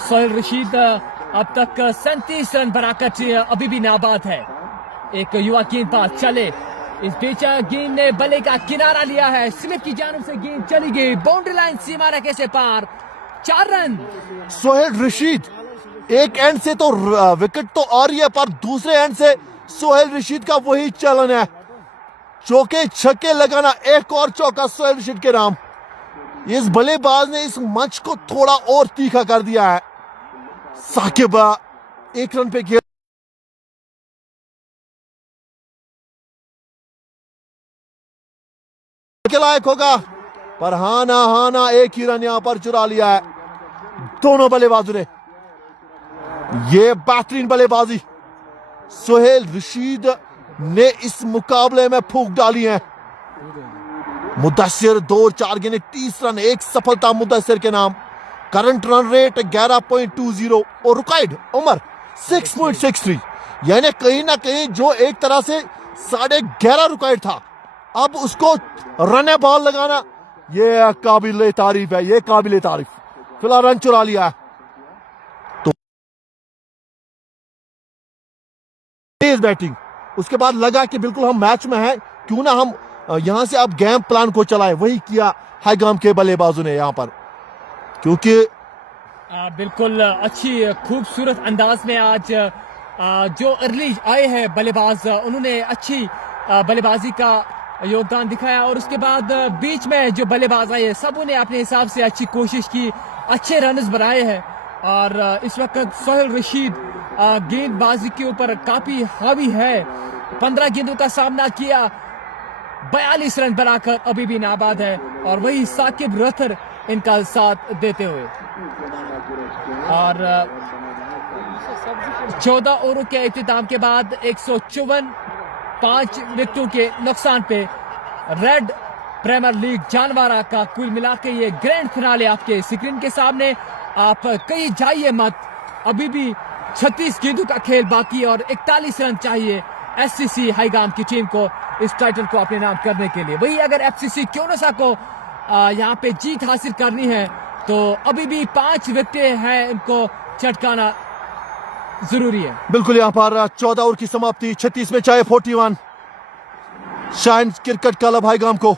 सोहेल रशीद अब तक 37 रन बनाकर अभी भी नाबाद है। एक युवा गेंदबाज चले, इस बीच गेंद ने बल्ले का किनारा लिया है, स्मिथ की जानिब से गेंद चली गई बाउंड्री लाइन सीमा रेखा से पार, 4 रन। सोहेल रशीद एक एंड से तो विकेट तो आ रही है, पर दूसरे एंड से सोहेल रशीद का वही चलन है, चौके छक्के लगाना। एक और चौका सोहेल रशीद के नाम। इस बल्लेबाज ने इस मैच को थोड़ा और तीखा कर दिया है। साकिब 1 रन पे खेल के लायक होगा, पर हाना एक ही रन यहां पर चुरा लिया है दोनों बल्लेबाजों ने। ये बेहतरीन बल्लेबाजी सोहेल रशीद ने इस मुकाबले में फूंक डाली है। मुदस्सिर 2 और 4 गेंदें 30 रन, एक सफलता मुदस्सिर के नाम। करंट रन रेट 11.20 और रुकाइड उमर 6.63, यानी कहीं ना कहीं जो एक तरह से 11.5 रुकाइड था, अब उसको रन बॉल लगाना, ये काबिल तारीफ है, ये काबिल तारीफ। फिलहाल रन चुरा लिया है तो तेज बैटिंग, उसके बाद लगा कि बिल्कुल हम मैच में हैं, क्यों ना हम यहां से अब गेम प्लान को चलाए। वही किया हाईगाम के बल्लेबाजों ने यहां पर, क्योंकि बिल्कुल अच्छी खूबसूरत अंदाज में आज जो अर्ली आए हैं बल्लेबाज, उन्होंने अच्छी बल्लेबाजी का योगदान दिखाया। और उसके बाद बीच में जो बल्लेबाज आए सबों ने अपने हिसाब से अच्छी कोशिश की, अच्छे रन्स बनाए हैं। और इस वक्त सोहेल रशीद गेंदबाजी के ऊपर काफी हावी है, 15 गेंदों का सामना किया, 42 रन बनाकर अभी भी नाबाद है। और वही साकिब रथर इनका साथ देते हुए, और 14 ओवरों के इख्तिताम के बाद 154, 5 विकेटों के नुकसान पे रेड प्रीमियर लीग जानवारा का कुल मिला के ये ग्रैंड फिनाले आपके स्क्रीन के सामने। आप कहीं जाइए मत, अभी भी 36 गेंदों का खेल बाकी और 41 रन चाहिए एससीसी हाईगाम की टीम को इस टाइटल को अपने नाम करने के लिए। वही अगर एफसीसी क्योनोसा को यहाँ पे जीत हासिल करनी है तो अभी भी 5 विकेटें हैं, उनको चटकाना जरूरी है। बिल्कुल यहाँ पर 14 ओवर की समाप्ति, 36 में चाहे 41 शाइन क्रिकेट क्लब हाईगाम को।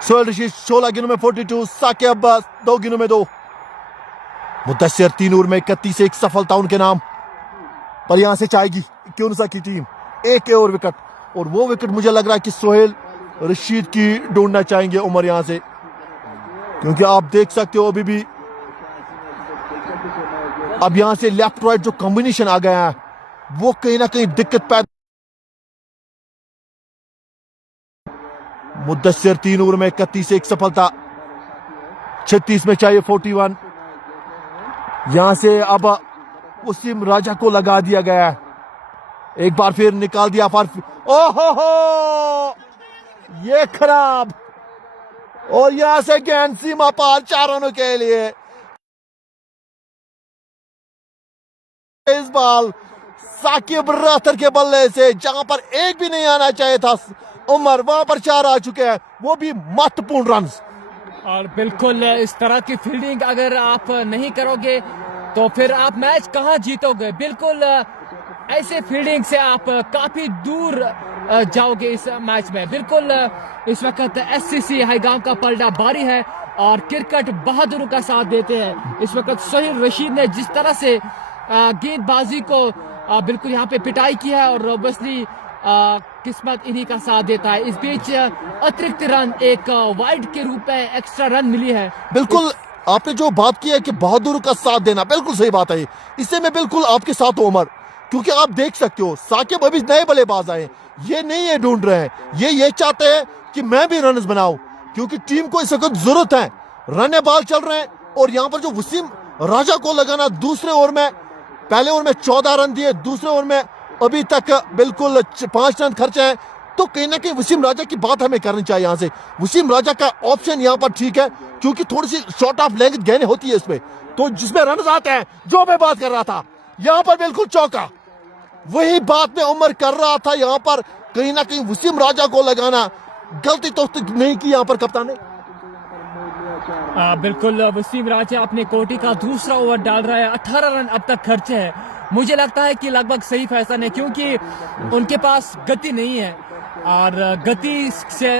सोहेल रशीद 16 गेंदों में 42, साकिब 2 गेंदों में 2, मुदस्सिर 3 ओवर में 31, एक सफलता उनके नाम। पर यहां से चाहेगी क्योनसा की टीम एक और विकेट, और वो विकेट मुझे लग रहा है कि सोहेल रशीद की ढूंढना चाहेंगे उमर यहां से, क्योंकि आप देख सकते हो अभी भी अब यहां से लेफ्ट राइट जो कॉम्बिनेशन आ गया है वो कहीं ना कहीं दिक्कत पैदा। मुदस्सिर 3 ओवर में 31, एक सफलता, 36 में चाहिए 41। यहां से अब वसीम राजा को लगा दिया गया है, एक बार फिर निकाल दिया पर ओहो ये खराब, और यहां से गेंद सीमा पार 4 रनों के लिए। इस बॉल साकिब रथर के बल्ले से जहां पर एक भी नहीं आना चाहिए था उमर, वहां पर 4 आ चुके हैं, वो भी महत्वपूर्ण रन। और बिल्कुल इस तरह की फील्डिंग अगर आप नहीं करोगे तो फिर आप मैच कहां जीतोगे। बिल्कुल ऐसे फील्डिंग से आप काफी दूर जाओगे इस मैच में। बिल्कुल इस वक्त एससीसी हाईगाम का पलड़ा भारी है और क्रिकेट बहादुरों का साथ देते हैं। इस वक्त सोहेल रशीद ने जिस तरह से गेंदबाजी को बिल्कुल यहाँ पे पिटाई की है और ऑब्वियसली किस्मत इन्हीं का साथ देता है। इस बीच अतिरिक्त रन एक वाइड के रूप में एक्स्ट्रा रन मिली है। बिल्कुल आपने जो बात की है कि बहादुर का साथ देना, बिल्कुल सही बात है, इससे मैं बिल्कुल आपके साथ हूं उमर, क्योंकि आप देख सकते हो साकिब अभी नए बल्लेबाज आए, ये नहीं ये ढूंढ रहे हैं, ये चाहते हैं कि मैं भी रन बनाऊं, क्योंकि टीम को इस वक्त जरूरत है। रन बॉल चल रहे हैं और यहाँ पर जो वसीम राजा को लगाना दूसरे ओवर में, पहले ओवर में 14 रन दिए, दूसरे ओवर में अभी तक बिल्कुल 5 रन खर्चे हैं, तो कहीं ना कहीं वसीम राजा की बात हमें करनी चाहिए। यहां से वसीम राजा का ऑप्शन यहां पर ठीक है, क्योंकि थोड़ी सी शॉर्ट ऑफ लेंथ गेंद होती है इसमें, तो जिसमें रन आते हैं, जो मैं बात कर रहा था यहां पर बिल्कुल चौका, वही बात मैं उमर कर रहा था। यहां पर कहीं ना कहीं वसीम राजा को लगाना गलती तो नहीं की यहां पर कप्तान ने। बिल्कुल वसीम राजा अपने कोटी का दूसरा ओवर डाल रहा है, 18 रन अब तक खर्चे हैं। मुझे लगता है कि लगभग सही फैसला है, क्योंकि उनके पास गति नहीं है और गति से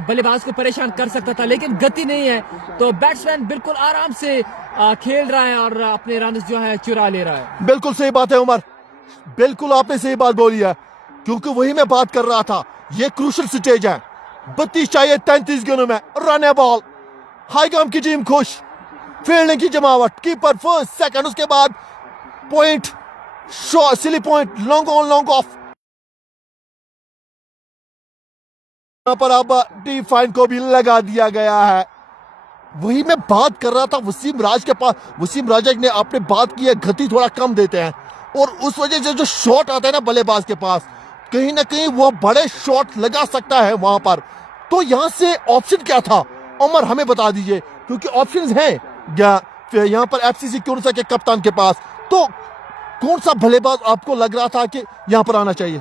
बल्लेबाज को परेशान कर सकता था, लेकिन गति नहीं है तो बैट्समैन बिल्कुल आराम से खेल रहा है और अपने रन जो है चुरा ले रहा है। बिल्कुल सही बात है उमर, बिल्कुल आपने सही बात बोली है, क्योंकि वही मैं बात कर रहा था। ये क्रूशल स्टेज है, 32 चाहिए 33 गेंदों में, रन है बॉल, हाईगाम की टीम खुश, फील्डिंग की जमावट, कीपर फर्स्ट सेकंड, उसके बाद point, silly point, long on long off. यहां पर अब डी फाइन को भी लगा दिया गया है। वही मैं बात कर रहा था, वसीम राज के पास, वसीम राजा ने आपने बात की है, गति थोड़ा कम देते हैं और उस वजह से जो शॉट आता है ना बल्लेबाज के पास, कहीं ना कहीं वो बड़े शॉट लगा सकता है वहां पर। तो यहाँ से ऑप्शन क्या था उमर, हमें बता दीजिए, क्योंकि ऑप्शंस हैं फिर यहाँ पर एफसीसी क्यूनसा के कप्तान के पास। तो कौन सा बल्लेबाज आपको लग रहा था कि यहाँ पर आना चाहिए?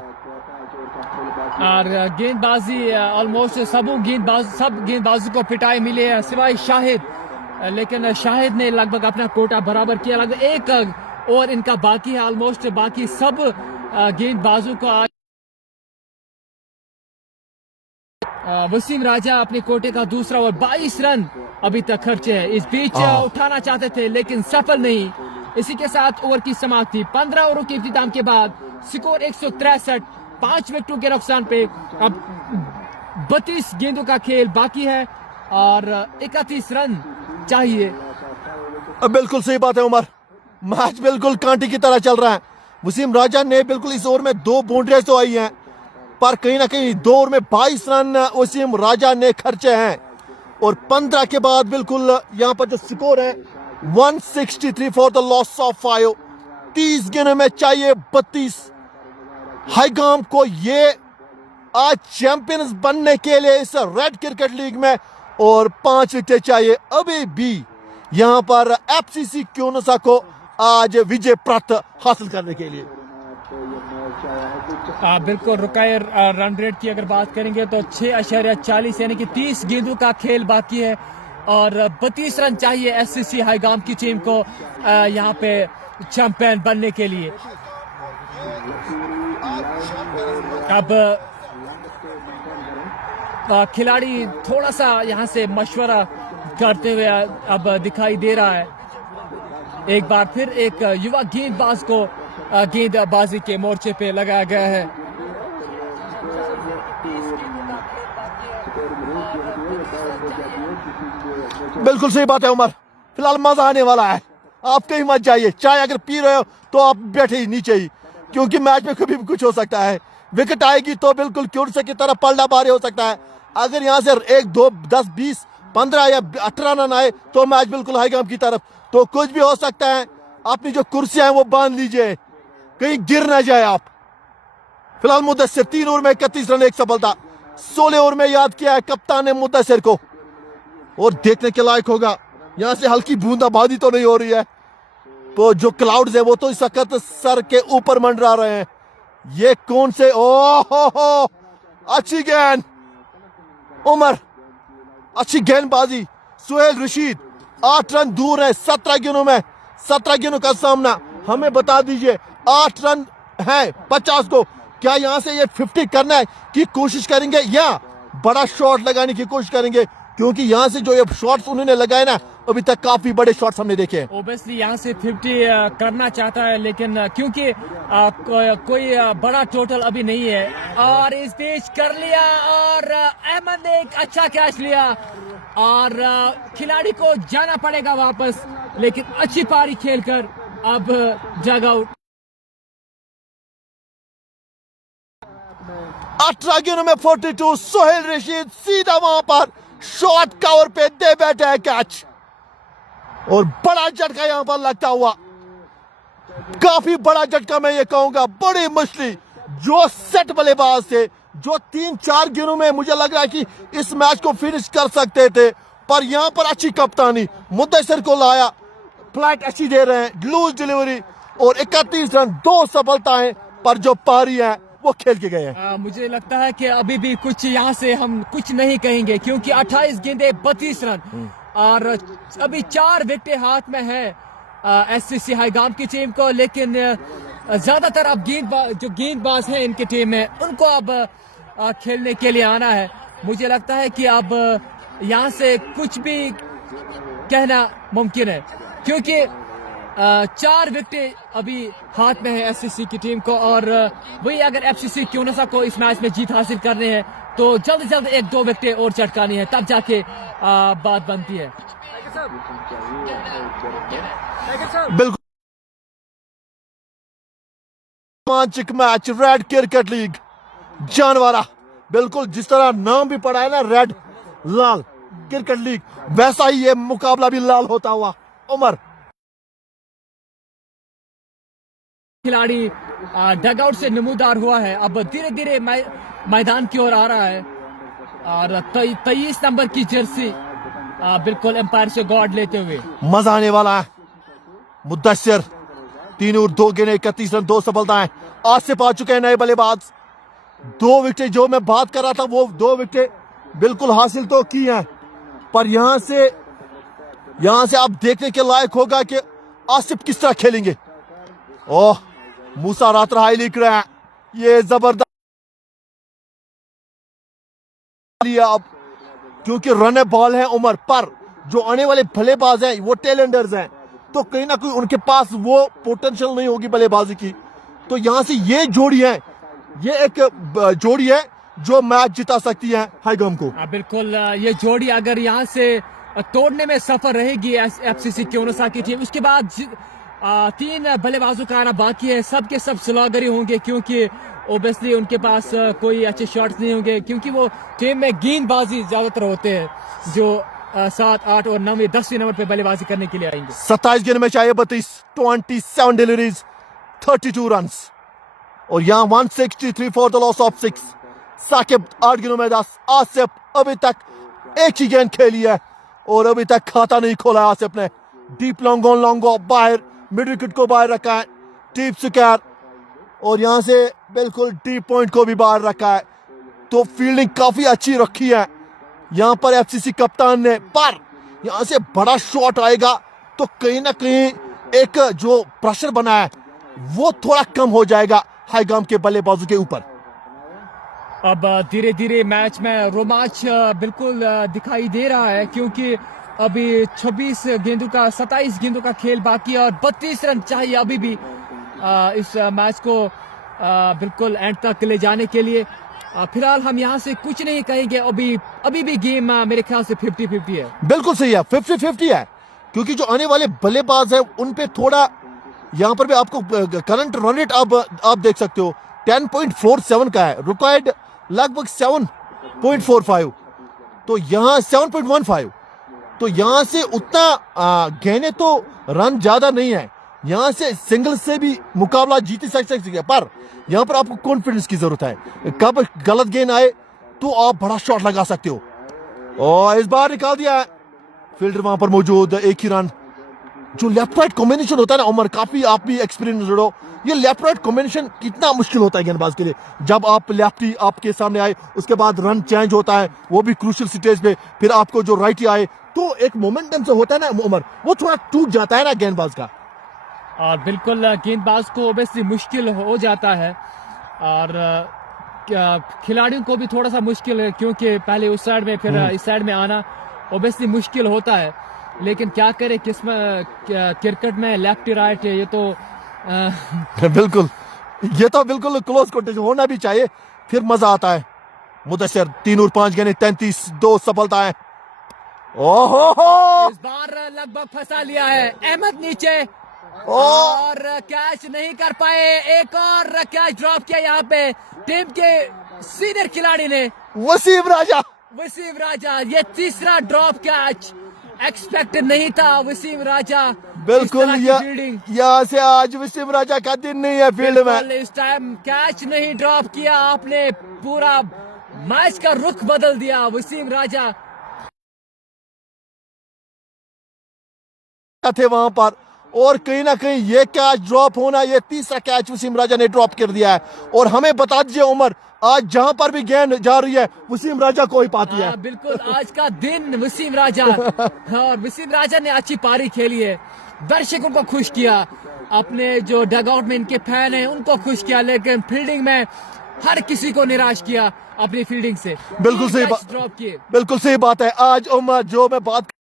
और गेंदबाजी ऑलमोस्ट सब गेंदबाजों को पिटाई मिली है सिवाय शाहिद, लेकिन शाहिद ने लगभग अपना कोटा बराबर किया। लगभग एक ओवर इनका बाकी है ऑलमोस्ट, बाकी सब गेंदबाजों को आज वसीम राजा अपने कोटे का दूसरा ओवर 22 रन अभी तक खर्चे हैं। इस बीच उठाना चाहते थे लेकिन सफल नहीं। इसी के साथ ओवर की समाप्ति। 15 ओवरों के इख्तिताम के बाद स्कोर 163, 5 विकेटों के नुकसान पे। अब 32 गेंदों का खेल बाकी है और 31 रन चाहिए। बिल्कुल सही बात है उमर, मैच बिल्कुल कांटे की तरह चल रहा है। वसीम राजा ने बिल्कुल इस ओवर में 2 बाउंड्रीज तो आई हैं, पर कहीं ना कहीं 2 ओवर में 22 रन वसीम राजा ने खर्चे हैं। और 15 के बाद बिल्कुल यहाँ पर जो स्कोर है 163 फॉर द लॉस ऑफ 5। 30 गेंदों में चाहिए 32। हाईगाम को ये आज चैंपियंस बनने के लिए इस रेड क्रिकेट लीग में, और 5 विकेट चाहिए अभी भी यहाँ पर एफसीसी क्यूनसा को आज विजय प्राप्त हासिल करने के लिए। बिल्कुल रुकायर रन रेट की अगर बात करेंगे तो 6.40 यानी कि 30 गेंदों का खेल बाकी है और 32 रन चाहिए एससीसी हाईगाम की टीम को यहाँ पे चैंपियन बनने के लिए। अब खिलाड़ी थोड़ा सा यहाँ से मशवरा करते हुए अब दिखाई दे रहा है। एक बार फिर एक युवा गेंदबाज को गेंदबाजी के मोर्चे पे लगाया गया है। बिल्कुल सही बात है उमर, फिलहाल मजा आने वाला है। आप कहीं मत जाइए, चाय अगर पी रहे हो तो आप बैठे ही नीचे ही, क्योंकि मैच में कभी भी कुछ हो सकता है। विकेट आएगी तो बिल्कुल क्यूनसा की तरफ पलटा भारी हो सकता है। अगर यहाँ से 1, 2, 10, 20, 15 या 18 रन आए तो मैच बिल्कुल हाईगाम की तरफ। तो कुछ भी हो सकता है। अपनी जो कुर्सियां हैं वो बांध लीजिए, कहीं गिर ना जाए आप। फिलहाल मुद्दसर 3 ओवर में 31 रन, 1 सफलता। 16 ओवर में याद किया है कप्तान ने मुद्दसर को, और देखने के लायक होगा। यहां से हल्की बूंदाबांदी तो नहीं हो रही है, तो जो क्लाउड्स है वो तो इस वक्त सर के ऊपर मंडरा रहे हैं। ये कौन से, ओ अच्छी गेंद उमर, अच्छी गेंदबाजी। सुहेल रशीद 8 रन दूर है 17 गेंदों में। 17 गेंदों का सामना, हमें बता दीजिए 8 रन है 50 को। क्या यहां से ये 50 करना है की कोशिश करेंगे या बड़ा शॉट लगाने की कोशिश करेंगे? क्योंकि यहां से जो ये शॉट्स उन्होंने लगाए ना, अभी तक काफी बड़े शॉट्स हमने देखे हैं। ओबियसली यहाँ से 50 करना चाहता है, लेकिन क्योंकि कोई बड़ा टोटल अभी नहीं है। और इस बीच कर लिया और अहमद ने एक अच्छा कैच लिया और खिलाड़ी को जाना पड़ेगा वापस, लेकिन अच्छी पारी खेलकर अब जग आउट। 18 गेंदों में 42। सुहेल रशीद सीधा वहां पर शॉर्ट कवर पे दे बैठे है कैच, और बड़ा झटका यहां पर लगता हुआ, काफी बड़ा झटका मैं ये कहूंगा। बड़ी मुश्किल जो सेट बल्लेबाज थे, जो 3-4 गेंदों में मुझे लग रहा है कि इस मैच को फिनिश कर सकते थे, पर यहां पर अच्छी कप्तानी, मुद्दसर को लाया, फ्लाइट अच्छी दे रहे हैं, लूज डिलीवरी, और 31 रन, 2 सफलताएं, पर जो पारी है वो खेल के गए हैं। मुझे लगता है कि अभी भी कुछ यहाँ से हम कुछ नहीं कहेंगे, क्योंकि 28 गेंदे 32 रन और अभी 4 विकेटें हाथ में है एससीसी हाईगाम की टीम को। लेकिन ज्यादातर अब जो गेंदबाज हैं इनकी टीम में, उनको अब खेलने के लिए आना है। मुझे लगता है कि अब यहाँ से कुछ भी कहना मुमकिन है, क्योंकि 4 विकेटें अभी हाथ में है एससीसी की टीम को, और वही अगर एफसीसी क्यूनसा को इस मैच में जीत हासिल करनी है तो जल्द से जल्द 1-2 विकेटें और चटकानी है, तब जाके बात बनती है। बिल्कुल रोमांचक मैच, रेड क्रिकेट लीग जानवरा, बिल्कुल जिस तरह नाम भी पड़ा है ना रेड लाल क्रिकेट लीग, वैसा ही ये मुकाबला भी लाल होता हुआ। उमर खिलाड़ी डगआउट से नमूदार हुआ है। अब धीरे धीरे मैदान की ओर आ रहा है और 23 नंबर की जर्सी बिल्कुल एम्पायर से गॉड लेते हुए मजा आने वाला है। मुद्दस्सिर 3 और 2 गेंद 31 रन 2 सफलताएं। आसिफ आ चुके हैं नए बल्लेबाज। 2 विकेट जो मैं बात कर रहा था वो 2 विकेट बिल्कुल हासिल तो की हैं, पर यहां से आप देखने के लायक होगा कि आसिफ किस तरह खेलेंगे। ओह, मूसा रातराई लिख रहा है, ये जबरदस्त लिया अब, क्योंकि रन बॉल है उमर, पर जो आने वाले बल्लेबाज हैं वो टेलेंडर्स हैं, तो कहीं ना कहीं उनके पास वो पोटेंशियल नहीं होगी बल्लेबाजी की। तो यहां से ये जोड़ी है, ये एक जोड़ी है जो मैच जिता सकती है हाईगम को। बिल्कुल, ये जोड़ी अगर यहाँ से तोड़ने में सफल रहेगी एफसीसी क्योनोसाकी टीम, उसके बाद 3 बल्लेबाजों का आना बाकी है। सब के सब स्लॉगर ही होंगे, क्योंकि ओबियसली उनके पास कोई अच्छे शॉट्स नहीं होंगे, क्योंकि वो टीम में गेंदबाजी ज्यादातर होते हैं जो 7, 8 और 9, 10वें नंबर पे बल्लेबाजी करने के लिए आएंगे। 27 गेंद में चाहिए 27 डिलीवरीज 32 रन और यहाँ 163 for the loss of 6। Saqib 8 गेंदों में 10। आसिफ अभी तक एक ही गेंद खेली है और अभी तक खाता नहीं खोला है आसिफ ने। डीप लॉन्गो बाहर, मिड विकेट को बाहर रखा है, डीप स्क्वायर, और यहाँ से बिल्कुल डीप पॉइंट को भी बाहर रखा है। तो फील्डिंग काफी अच्छी रखी है यहाँ पर एफसीसी कप्तान ने, पर यहाँ से बड़ा शॉट आएगा तो कहीं ना कहीं एक जो प्रेशर बना है वो थोड़ा कम हो जाएगा हाईगाम के बल्लेबाजों के ऊपर। अब धीरे धीरे मैच में रोमांच बिल्कुल दिखाई दे रहा है, क्योंकि अभी 26 गेंदों का 27 गेंदों का खेल बाकी है और 32 रन चाहिए अभी भी इस मैच को बिल्कुल एंड तक ले जाने के लिए। फिलहाल हम यहाँ से कुछ नहीं कहेंगे, अभी भी गेम मेरे ख्याल से 50-50 है। बिल्कुल सही है, 50-50 है, क्योंकि जो आने वाले बल्लेबाज है उन पे थोड़ा, यहाँ पर भी आपको करंट रन रेट आप देख सकते हो 10.47 का है, रिक्वायर्ड लगभग 7.45, तो यहाँ 7.15, तो यहाँ से उतना गहने तो रन ज्यादा नहीं है, यहाँ से सिंगल से भी मुकाबला जीत सकते हैं, पर यहाँ पर आपको कॉन्फिडेंस की जरूरत है। कब गलत गेंद आए तो आप बड़ा शॉट लगा सकते हो, और इस बार निकाल दिया है फील्डर वहां पर मौजूद। एक ही रन। जो लेफ्ट राइट कॉम्बिनेशन होता है ना उमर, काफी आप भी एक्सपीरियंस हो, ये लेफ्ट राइट कॉम्बिनेशन कितना मुश्किल होता है गेंदबाज के लिए। जब आप लेफ्टी आपके सामने आए, उसके बाद रन चेंज होता है, वो भी क्रूशियल स्टेज पे, फिर आपको जो राइटी आए, तो एक मोमेंटम से होता है ना उमर, वो थोड़ा टूट जाता है ना गेंदबाज का। और बिल्कुल गेंदबाज को ओबियसली मुश्किल हो जाता है, और खिलाड़ियों को भी थोड़ा सा मुश्किल है, क्योंकि पहले उस साइड में फिर इस साइड में आना ओबियसली मुश्किल होता है। लेकिन क्या करे, क्रिकेट में लेफ्ट राइट है, ये तो बिल्कुल, ये तो बिल्कुल क्लोज कॉम्पिटिशन होना भी चाहिए, फिर मजा आता है। मुदस्सिर 3 और 5 गेंदें 33 सफलताएं। ओहो, इस बार लगभग फंसा लिया है अहमद नीचे, और कैच नहीं कर पाए। एक और कैच ड्रॉप किया यहाँ पे टीम के सीनियर खिलाड़ी ने, वसीम राजा। ये तीसरा ड्रॉप कैच एक्सपेक्ट नहीं था वसीम राजा। बिल्कुल, यहाँ से आज वसीम राजा का दिन नहीं है फील्ड में। इस टाइम कैच नहीं ड्रॉप किया, आपने पूरा मैच का रुख बदल दिया वसीम राजा थे वहां पर, और कहीं ना कहीं ये कैच ड्रॉप होना, ये तीसरा कैच वसीम राजा ने ड्रॉप कर दिया है। और हमें बता दीजिए उमर, आज जहां पर भी गेंद जा रही है वसीम राजा को ही पाती है। बिल्कुल, आज का दिन वसीम राजा, और वसीम राजा ने अच्छी पारी खेली है, दर्शकों को खुश किया, अपने जो डगआउट में इनके फैन हैं उनको खुश किया, लेकिन फील्डिंग में हर किसी को निराश किया अपनी फील्डिंग से। बिल्कुल सही बात, ड्रॉप किए। बिल्कुल सही बात है। आज उमर जो मैं बात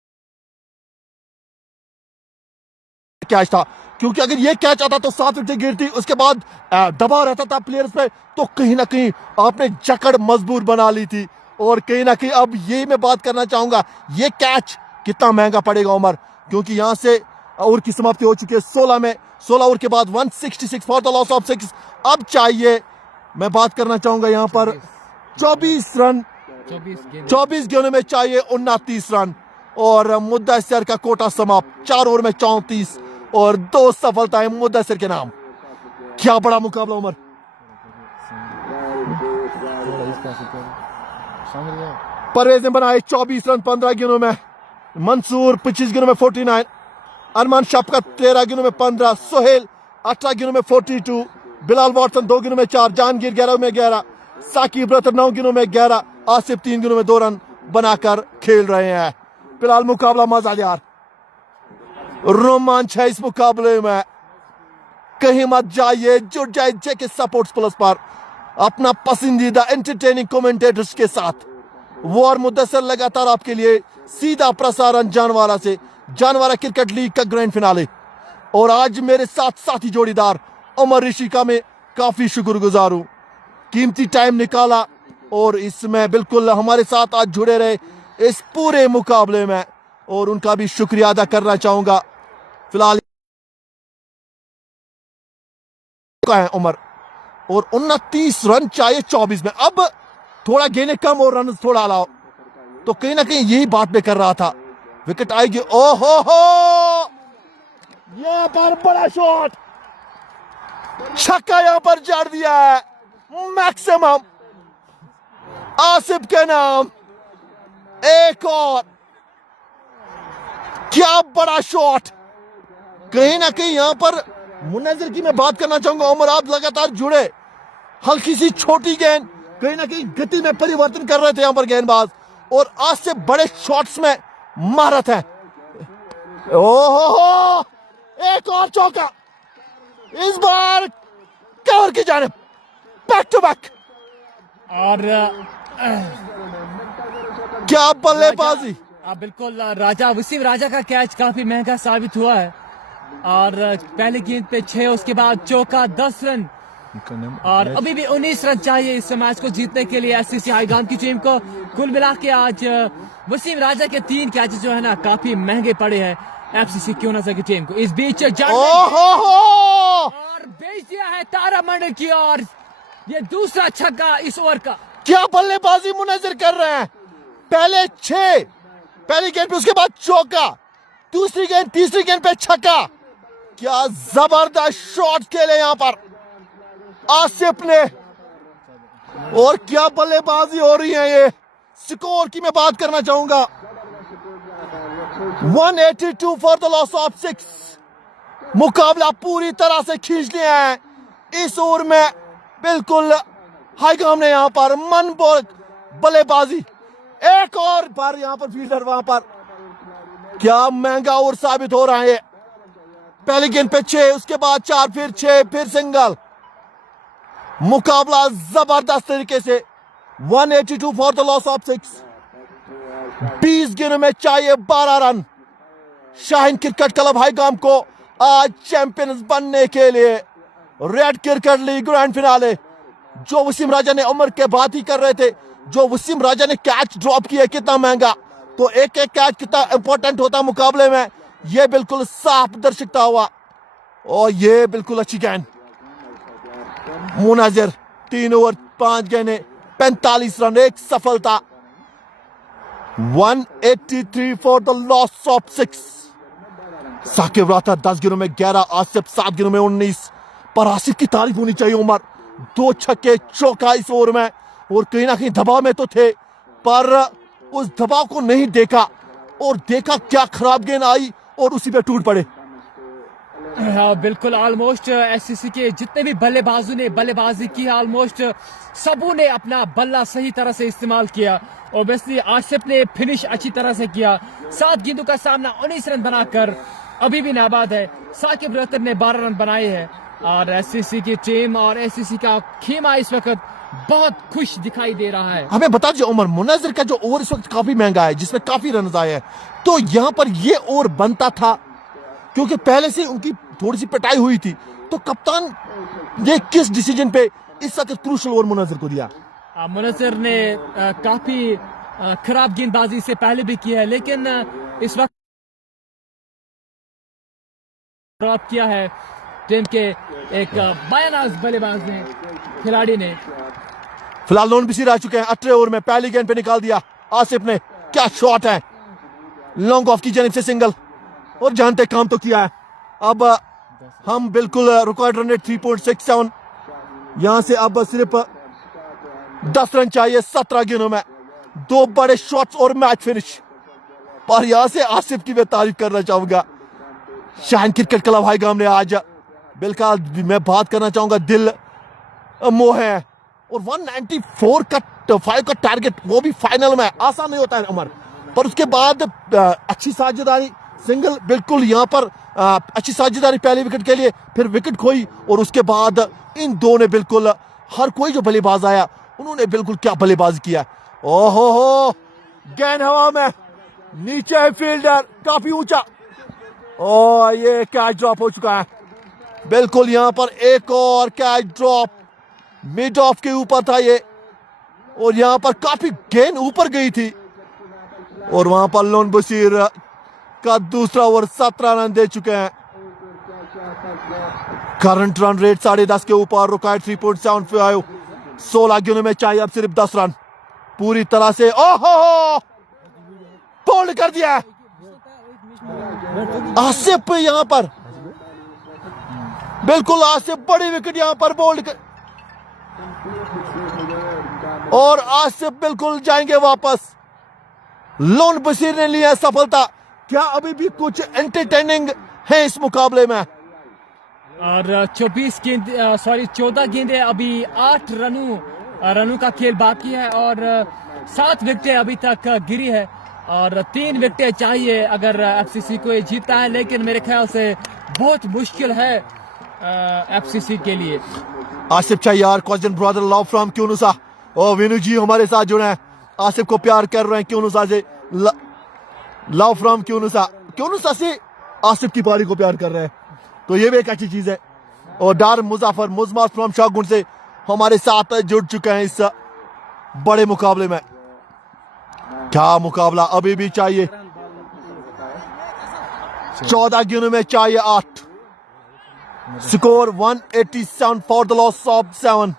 कैच था, क्योंकि अगर ये कैच आता तो 7 विकेट गिरती, उसके बाद दबाव रहता था प्लेयर्स पे, तो कहीं ना कहीं आपने जकड़ मजबूर बना ली थी। और कहीं ना कहीं अब ये मैं बात करना चाहूंगा, ये कैच कितना महंगा पड़ेगा उमर, क्योंकि यहां से ओवर की समाप्ति हो चुकी है 16 ओवर के बाद 166 फॉर द लॉस ऑफ 6। अब चाहिए, मैं बात करना चाहूंगा यहाँ पर 24 रन, 24 गेंदों में चाहिए 29 रन, और मुद्दस्सिर का कोटा समाप्त 4 ओवर में 34 और 2 सफलताएं मुद्दस्सिर के नाम। क्या बड़ा मुकाबला उमर। परवेज ने बनाए 24 रन 15 गेंदों में, मंसूर 25 गेंदों में 49, अरमान शफकत 13 गेंदों में 15, सोहेल 18 गेंदों में 42, बिलाल वाटसन 2 गेंदों में 4, जहांगीर 11 में 11, साकिब रतर 9 गेंदों में 11, आसिफ 3 गेंदों में 2 रन बनाकर खेल रहे हैं। फिलहाल मुकाबला मजेदार, रोमांच है इस मुकाबले में। कहीं मत जाइए, जुड़ जाए जेके स्पोर्ट्स प्लस पर अपना पसंदीदा एंटरटेनिंग कमेंटेटर्स के साथ। वो और मुद्दसर लगातार आपके लिए सीधा प्रसारण जानवारा से, जानवारा क्रिकेट लीग का ग्रैंड फिनाले। और आज मेरे साथ साथी जोड़ीदार उमर ऋषि का मैं काफी शुक्रगुजार हूं, कीमती टाइम निकाला और इसमें बिल्कुल हमारे साथ आज जुड़े रहे इस पूरे मुकाबले में, और उनका भी शुक्रिया अदा करना चाहूंगा। फिलहाल है उमर और 29 रन चाहिए 24 में, अब थोड़ा गेंदें कम और रन थोड़ा लाओ, तो कहीं ना कहीं यही बात मैं कर रहा था। विकेट आएगी, ओहो हो, यहां पर बड़ा शॉट, छक्का यहां पर जड़ दिया है मैक्सिमम, आसिफ के नाम। एक और, क्या बड़ा शॉट। कहीं ना कहीं यहां पर मुनज़्ज़र की मैं बात करना चाहूंगा। उमर, आप लगातार जुड़े, हल्की सी छोटी गेंद, कहीं ना कहीं गति में परिवर्तन कर रहे थे यहां पर गेंदबाज, और आज से बड़े शॉट्स में महारत है। ओहो, एक और चौका, इस बार कवर की जानिब, बैक टू बैक। और क्या बल्लेबाजी। बिल्कुल, राजा वसीम राजा का कैच काफी महंगा साबित हुआ है। और पहले गेंद पे 6, उसके बाद चौका 10 रन, और अभी भी 19 रन चाहिए इस मैच को जीतने के लिए एससीसी हाईगाम की टीम को। कुल मिला के आज वसीम राजा के 3 कैचेस जो है ना काफी महंगे पड़े हैं एफसीसी क्योनासा की टीम को। इस बीच और भेज दिया है तारामंडल की ओर, ये दूसरा छक्का इस ओवर का। क्या बल्लेबाजी मुनज़्ज़र कर रहे हैं। पहले 6, पहली गेंद पे, उसके बाद चौका, दूसरी गेंद, तीसरी गेंद पे छक्का। क्या जबरदस्त शॉट खेले यहां पर आसिफ ने, और क्या बल्लेबाजी हो रही है। ये स्कोर की मैं बात करना चाहूंगा, 182 फॉर द लॉस ऑफ 6। मुकाबला पूरी तरह से खींच लिया है इस ओवर में। बिल्कुल हाईगाम ने यहां पर मन बल्लेबाजी, एक और बार यहां पर फील्डर वहां पर, क्या महंगा ओवर साबित हो रहा है। पहली गेंद पे 6, उसके बाद 4, फिर 6, फिर सिंगल। मुकाबला जबरदस्त तरीके से, 182 फॉर द लॉस ऑफ 6। 20 गेंदों में चाहिए 12 रन शाहीन क्रिकेट क्लब हाईगाम को आज चैंपियंस बनने के लिए। Red cricket league grand finale, जो वसीम राजा ने, उमर के बात ही कर रहे थे, जो वसीम राजा ने कैच ड्रॉप किया कितना महंगा, तो एक एक कैच कितना इंपॉर्टेंट होता मुकाबले में, यह बिल्कुल साफ दर्शकता हुआ। और ये बिल्कुल अच्छी गेंद, मुनज़्ज़र 3 ओवर 5 गेंदें 45 रन, एक सफलता। 183 for the loss of 6। Saqib रतर 10 गेंदों में 11, आसिफ 7 गेंदों में 19। पर आसिफ की तारीफ होनी चाहिए उमर, 2 छक्के, चौका इस ओवर में, और कहीं ना कहीं दबाव में तो थे, पर उस दबाव को नहीं देखा, और देखा क्या खराब गेंद आई और उसी पे टूट पड़े। हाँ बिल्कुल, ऑलमोस्ट एससीसी के जितने भी बल्लेबाजों ने बल्लेबाजी की, ऑलमोस्ट सबों ने अपना बल्ला सही तरह से इस्तेमाल किया। ऑब्वियसली आसिफ ने फिनिश अच्छी तरह से किया, 7 गेंदों का सामना 19 रन बनाकर अभी भी नाबाद है। साकिब रतर ने 12 रन बनाए हैं, और एससीसी की टीम और एससीसी का खेमा इस वक्त बहुत खुश दिखाई दे रहा है। हमें बता दीजिए उमर, मुनज़्ज़र का जो ओवर इस वक्त काफी महंगा है, जिसमें काफी रन आए हैं, तो यहाँ पर ये ओवर बनता था, क्योंकि पहले से उनकी थोड़ी सी पिटाई हुई थी, तो कप्तान ये किस डिसीजन पे इस वक्त क्रूशल ओवर मुनज़्ज़र को दिया। मुनज़्ज़र ने काफी खराब गेंदबाजी से पहले भी की है, लेकिन इस वक्त ड्रॉप किया है टीम के एक बायनाज बल्लेबाज ने, खिलाड़ी ने। फिलहाल लोन बिसी रह चुके हैं 18 ओवर में, पहली गेंद पे निकाल दिया आसिफ ने, क्या शॉट है, लॉन्ग ऑफ की जानिब से सिंगल, और जानते काम तो किया है। अब हम बिल्कुल रिकॉर्ड रन रेट 3.67। यहां से अब सिर्फ 10 रन चाहिए 17 गेंदों में। 2 बड़े शॉट्स और मैच फिनिश। पर यहां से आसिफ की मैं तारीफ करना चाहूंगा। शाहीन क्रिकेट क्लब हाईगाम ने आज बिल्कुल मैं बात करना चाहूंगा दिल मोह है। और 194 का 5 का टारगेट, वो भी फाइनल में, आसान नहीं होता है अमर। पर उसके बाद अच्छी साझेदारी, सिंगल बिल्कुल यहां पर अच्छी साझेदारी पहले विकेट के लिए, फिर विकेट खोई और उसके बाद इन दो ने बिल्कुल हर कोई जो बल्लेबाज आया उन्होंने बिल्कुल क्या बल्लेबाजी किया। ओहो हो, गेंद हवा में, नीचे है फील्डर काफी ऊंचा और ये कैच ड्रॉप हो चुका है। बिल्कुल यहां पर एक और कैच ड्रॉप, मिड ऑफ के ऊपर था ये और यहां पर काफी गेंद ऊपर गई थी और वहां पर लोन बशीर का दूसरा ओवर 17 रन दे चुके हैं। करंट रन रेट 10.5 के ऊपर, रिकॉर्ड 3.75। 16 गेंदों में चाहिए अब सिर्फ 10 रन पूरी तरह से। ओहो, बोल्ड कर दिया आसिफ यहां पर, बिल्कुल आसिफ बड़ी विकेट यहां पर बोल्ड कर, और आसिफ बिल्कुल जाएंगे वापस। लोन बशीर ने लिया सफलता। क्या अभी भी कुछ एंटरटेनिंग है इस मुकाबले में? और 14 गेंदें, अभी 8 रनों का खेल बाकी है और 7 विकेटें अभी तक गिरी है और 3 विकेटें चाहिए अगर एफसीसी को ये जीतता है, लेकिन मेरे ख्याल से बहुत मुश्किल है एफसीसी के लिए। आसिफ यार क्वेश्चन ब्रदर लव फ्रॉम क्यूनुसा। ओ विनू जी हमारे साथ जुड़े हैं, आसिफ को प्यार कर रहे हैं क्यूनुसा से। लव फ्रॉम क्यूनुसा से आसिफ की पारी को प्यार कर रहे हैं, तो ये भी एक अच्छी चीज है। और डार मुजाफर मुजमार फ्रॉम शाहगुंड से हमारे साथ जुड़ चुके हैं इस बड़े मुकाबले में। क्या मुकाबला, अभी भी चाहिए 14 गेंदों में चाहिए 8। Score 187 for the loss of 7।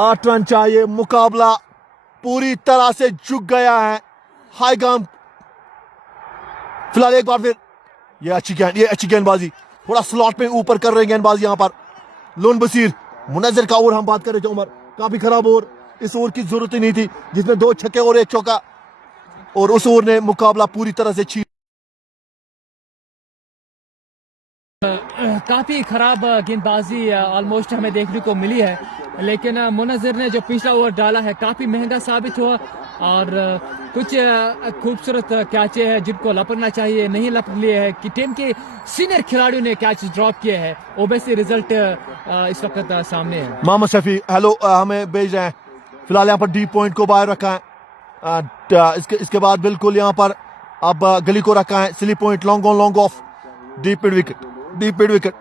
8 run चाहिए। मुकाबला पूरी तरह से झुक गया है हाईगाम। फिलहाल एक बार फिर ये अच्छी गेंदबाजी, थोड़ा स्लॉट में ऊपर कर रहे हैं गेंदबाजी यहां पर लोन बशीर। मुनज़्ज़र का ओवर हम बात कर रहे थे उमर, काफी खराब ओवर, इस ओवर की जरूरत ही नहीं थी जिसमें 2 छक्के और 1 चौका, और उस ओवर ने मुकाबला पूरी तरह से छीन। काफी खराब गेंदबाजी ऑलमोस्ट हमें देखने को मिली है, लेकिन मुनज़्ज़र ने जो पिछला ओवर डाला है काफी महंगा साबित हुआ और कुछ खूबसूरत कैचे हैं जिनको लपकना चाहिए, नहीं लपक लिए हैं कि टीम के सीनियर खिलाड़ियों ने कैच ड्रॉप किए हैं। ओबेसी रिजल्ट इस वक्त सामने है। मोहम्मद शफी हेलो हमें भेज रहे हैं। फिलहाल यहाँ पर डीप पॉइंट को बाहर रखा है। इसके बाद बिल्कुल यहाँ पर अब गली को रखा है। Slip point long on long off, deep mid wicket.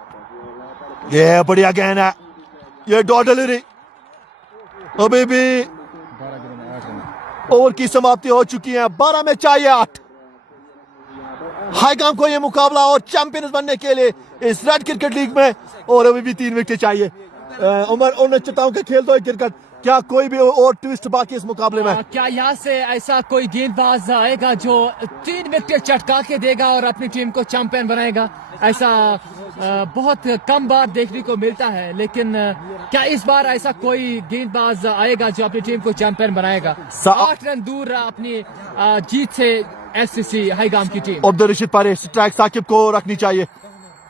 ये बढ़िया गेंद है, ये डॉट डिलीवरी। अभी भी ओवर की समाप्ति हो चुकी है। 12 में चाहिए 8। हाईगाम को यह मुकाबला और चैंपियंस बनने के लिए इस रेड क्रिकेट लीग में, और अभी भी 3 विकेट चाहिए। उमर उन चटाओं के खेल दो क्रिकेट, क्या कोई भी और ट्विस्ट बाकी इस मुकाबले में? क्या यहाँ से ऐसा कोई गेंदबाज आएगा जो 3 विकेट चटका के देगा और अपनी टीम को चैंपियन बनाएगा? ऐसा बहुत कम बार देखने को मिलता है, लेकिन क्या इस बार ऐसा कोई गेंदबाज आएगा जो अपनी टीम को चैंपियन बनाएगा? 8 रन दूर अपनी जीत से एससीसी हाईगाम की टीम। अब्दुल रशीद पारे स्ट्राइक साकिब को रखनी चाहिए।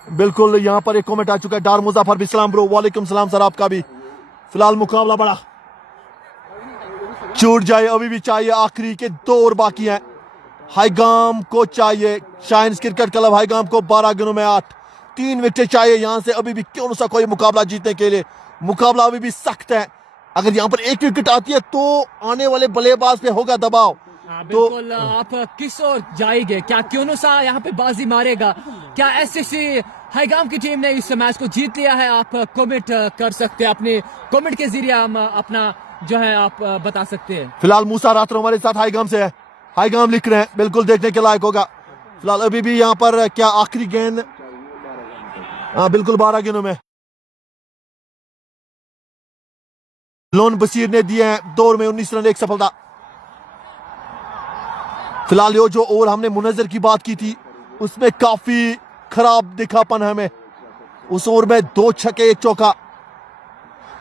बिल्कुल यहाँ पर एक कमेंट आ चुका है, डार मुजाफर भी सलाम ब्रो। वालेकुम सलाम सर आपका भी। फिलहाल मुकाबला बड़ा छूट जाए, अभी भी चाहिए। आखिरी के 2 ओवर बाकी हैं। हाईगाम को चाहिए, शाहीन क्रिकेट क्लब हाईगाम को 12 गेंदों में 8, 3 विकेट चाहिए यहां से अभी भी क्यों सा कोई मुकाबला जीतने के लिए। मुकाबला अभी भी सख्त है। अगर यहां पर 1 विकेट आती है तो आने वाले बल्लेबाज पे होगा दबाव। बिल्कुल आप किस ओर जाएंगे? क्या क्यूनुसा यहाँ पे बाजी मारेगा? क्या एससीसी हाईगाम की टीम ने इस मैच को जीत लिया है? आप कमेंट कर सकते हैं, अपने कमेंट के जरिए हम अपना जो है आप बता सकते हैं। फिलहाल मूसा रात्रो हमारे साथ हाईगाम से है, हाईगाम लिख रहे हैं, बिल्कुल देखने के लायक होगा। फिलहाल अभी भी यहाँ पर क्या आखिरी गेंद, बिल्कुल 12 गेंदों में लोन बशीर ने दिए हैं 2 ओवर में 19 रन 1 सफलता। फिलहाल ये जो ओवर हमने मुनज़्ज़र की बात की थी उसमें काफी खराब दिखापन हमें। उस ओवर में 2 छक्के 1 चौका,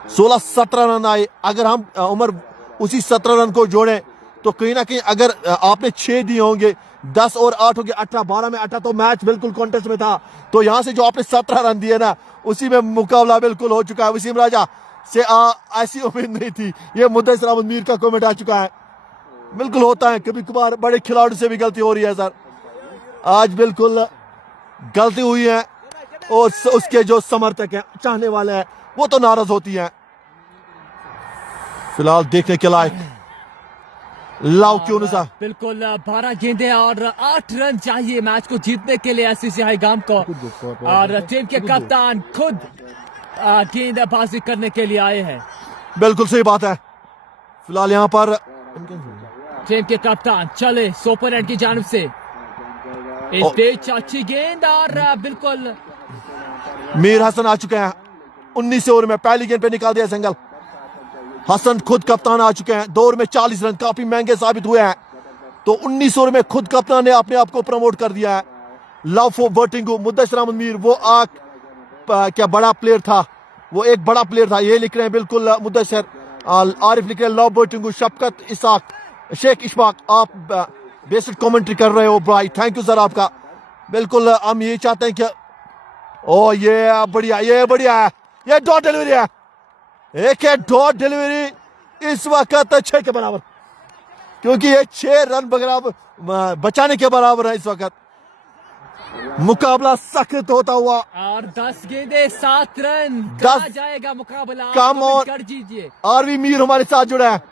16-17 रन आए। अगर हम उमर उसी 17 रन को जोड़ें तो कहीं ना कहीं अगर आपने 6 दिए होंगे, 10 और 8 हो गए 18, 12 में 18, तो मैच बिल्कुल कॉन्टेस्ट में था। तो यहां से जो आपने 17 रन दिए ना, उसी में मुकाबला बिल्कुल हो चुका है। वसीम राजा से ऐसी उम्मीद नहीं थी। ये मुद्दसर अहमद मीर का कमेंट आ चुका है। बिल्कुल होता है, कभी कभार बड़े खिलाड़ियों से भी गलती हो रही है सर। आज बिल्कुल गलती हुई है और उसके जो समर्थक हैं, चाहने वाले हैं, वो तो नाराज होती हैं। फिलहाल देखने के लायक लाओ क्यों सा बिल्कुल 12 गेंदें और 8 रन चाहिए मैच को जीतने के लिए एससीसी हाईगाम को। और टीम के कप्तान खुद गेंदबाजी करने के लिए आए हैं। बिल्कुल सही बात है। फिलहाल यहाँ पर टीम के कप्तान चले सोपरेंट की जानिब से इस बीच अच्छी गेंद और बिल्कुल मीर हसन आ चुके हैं। 19 ओवर में पहली गेंद पे निकाल दिया सिंगल। हसन खुद कप्तान आ चुके हैं। 2 ओवर में 40 रन काफी महंगे साबित हुए हैं। तो 19 ओवर में खुद कप्तान ने अपने आप को प्रमोट कर दिया है। लव फॉर वर्टिंगो, मुद्दसर अहमद मीर वो क्या बड़ा प्लेयर था, वो एक बड़ा प्लेयर था। ये लिख रहे हैं बिल्कुल मुद्दसर। आरिफ लिख रहे हैं लव वर्टिंगो। शफकत इसाक, शेख इशफाक, आप बेसिक कमेंट्री कर रहे हो भाई, थैंक यू सर आपका। बिल्कुल हम ये चाहते हैं कि ओ ये बढ़िया, ये बढ़िया है, ये डॉट डिलीवरी है। एक है डॉट डिलीवरी इस वक्त 6 के बराबर, क्योंकि ये 6 रन बराबर बचाने के बराबर है। इस वक्त मुकाबला सख्त होता हुआ और 10 गेंदे 7 रन 10 जाएगा मुकाबला। कम ऑन कर दीजिए। आरवी मीर हमारे साथ जुड़ा है।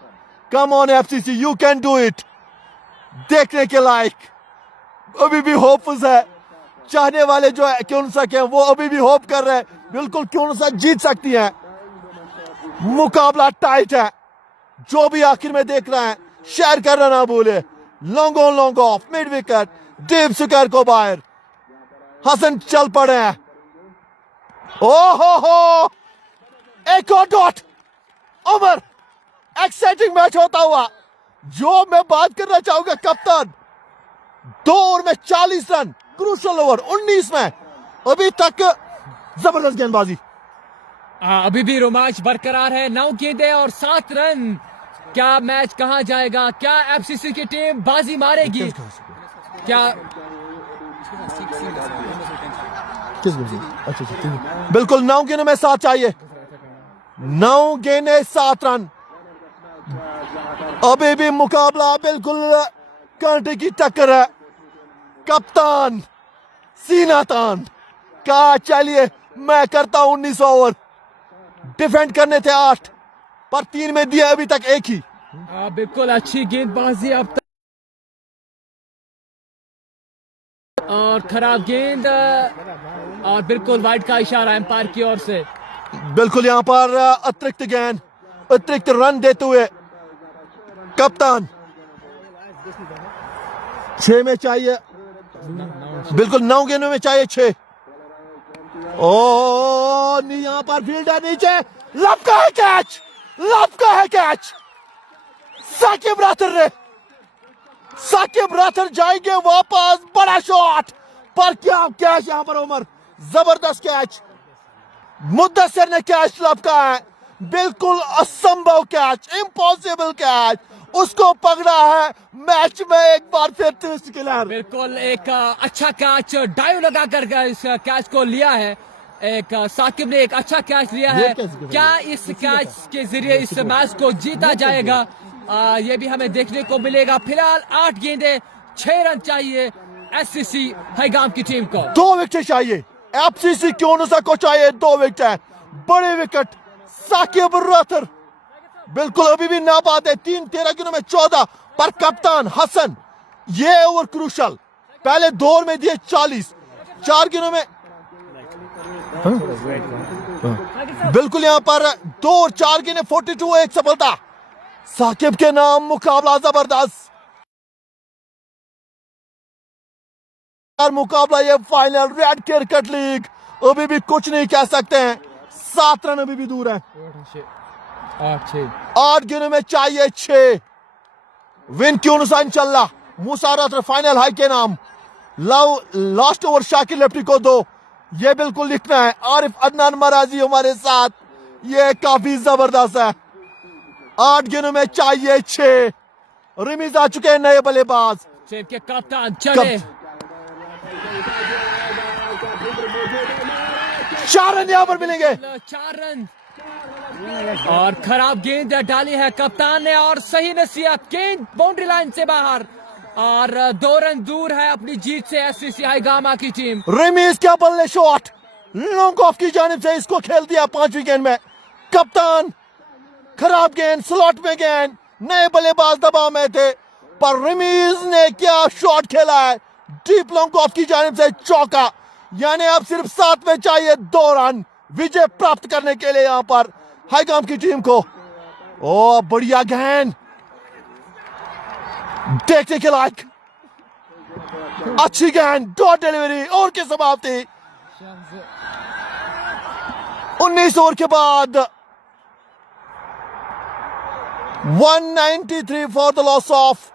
Come on FCC, you can do it. देखने के लायक अभी भी होपफुल है। चाहने वाले जो है क्यों सा के वो अभी भी होप कर रहे हैं बिल्कुल क्यों सा जीत सकती है। मुकाबला टाइट है। जो भी आखिर में देख रहा है शेयर करना ना भूले। Long on long off, mid wicket, deep square को बाहर। हसन चल पड़े हैं। हो एक और डॉट। उमर एक्साइटिंग मैच होता हुआ। जो मैं बात करना चाहूंगा कप्तान, 2 ओवर में 40 रन, क्रूशल ओवर 19 में अभी तक जबरदस्त गेंदबाजी। अभी भी रोमांच बरकरार है। 9 गेंदें और 7 रन। क्या मैच कहां जाएगा? क्या एफसीसी की टीम बाजी मारेगी? क्या बिल्कुल 9 गेंदों में 7 चाहिए। 9 गेंदें 7 रन। अभी भी मुकाबला बिल्कुल कांटे की टक्कर है। कप्तान सीना तान कहा चलिए मैं करता हूं 19 ओवर। डिफेंड करने थे 8 पर 3 में दिया अभी तक 1 ही। बिल्कुल अच्छी गेंदबाजी अब तक और खराब गेंद और बिल्कुल वाइड का इशारा एम्पायर की ओर से। बिल्कुल यहां पर अतिरिक्त गेंद, अतिरिक्त रन देते हुए कप्तान 6 में चाहिए। बिल्कुल 9 गेंदों में चाहिए 6। ओ यहां पर फील्डर नीचे, लपका है कैच, लपका है कैच। साकिब राथर जाएंगे वापस। बड़ा शॉट पर क्या कैच यहां पर उमर, जबरदस्त कैच। मुद्दसर ने कैच लपका है। बिल्कुल असंभव कैच, इम्पॉसिबल कैच। उसको पकड़ा है मैच में एक बार फिर ट्विस्ट किलर। बिल्कुल एक अच्छा कैच डाइव लगाकर इस कैच को लिया है। एक साकिब ने एक अच्छा कैच लिया है। क्या इस कैच के जरिए इस मैच को जीता जाएगा? ये भी हमें देखने को मिलेगा। फिलहाल 8 गेंदे 6 रन चाहिए एससीसी हाईगाम की टीम को। 2 विकेट चाहिए एफसीसी क्यों को चाहिए 2 विकेट। बड़े विकेट साकिब राथर बिल्कुल अभी भी नाबाद है। 13 गेंदों में 14 पर कप्तान हसन ये ओवर क्रूशल। पहले 2 ओवर में दिए 40, 4 गेंदों में बिल्कुल यहां पर 2 और 4 गेंदें 42 एक सफलता। साकिब के नाम मुकाबला जबरदस्त मुकाबला। ये फाइनल रेड क्रिकेट लीग अभी भी कुछ नहीं कह सकते हैं। 7 रन अभी भी दूर है। 8 गेंदों में चाहिए 6। विन क्यों चल रहा मुसारत फाइनल हाई के नाम। लाओ लास्ट ओवर शाकिर लेफ्टी को दो, ये बिल्कुल लिखना है। आरिफ अदनान मराजी हमारे साथ, ये काफी जबरदस्त है। 8 गेंदों में चाहिए 6। रिमीज आ चुके हैं नए बल्लेबाज। टीम के कप्तान चले 4 रन यहां पर मिलेंगे। 4 रन और खराब गेंद डाली है कप्तान ने और सही नसीहत, गेंद बाउंड्री लाइन से बाहर और 2 रन दूर है अपनी जीत से एससीसी हाईगामा की टीम। रिमीज क्या बल्ले शॉट लॉन्ग ऑफ की जानिब से इसको खेल दिया 5वीं गेंद में। कप्तान खराब गेंद, स्लॉट में गेंद, नए बल्लेबाज दबाव में थे पर रिमीज ने क्या शॉट खेला है, डीप लॉन्ग ऑफ की जानिब से चौका। यानी अब सिर्फ 7 में चाहिए 2 रन विजय प्राप्त करने के लिए यहां पर हाईगाम की टीम को। ओ बढ़िया गेंद, देखने के लायक, अच्छी गेंद, डॉट डिलीवरी और की समाप्ति। 19 ओवर के बाद 193 फॉर द लॉस ऑफ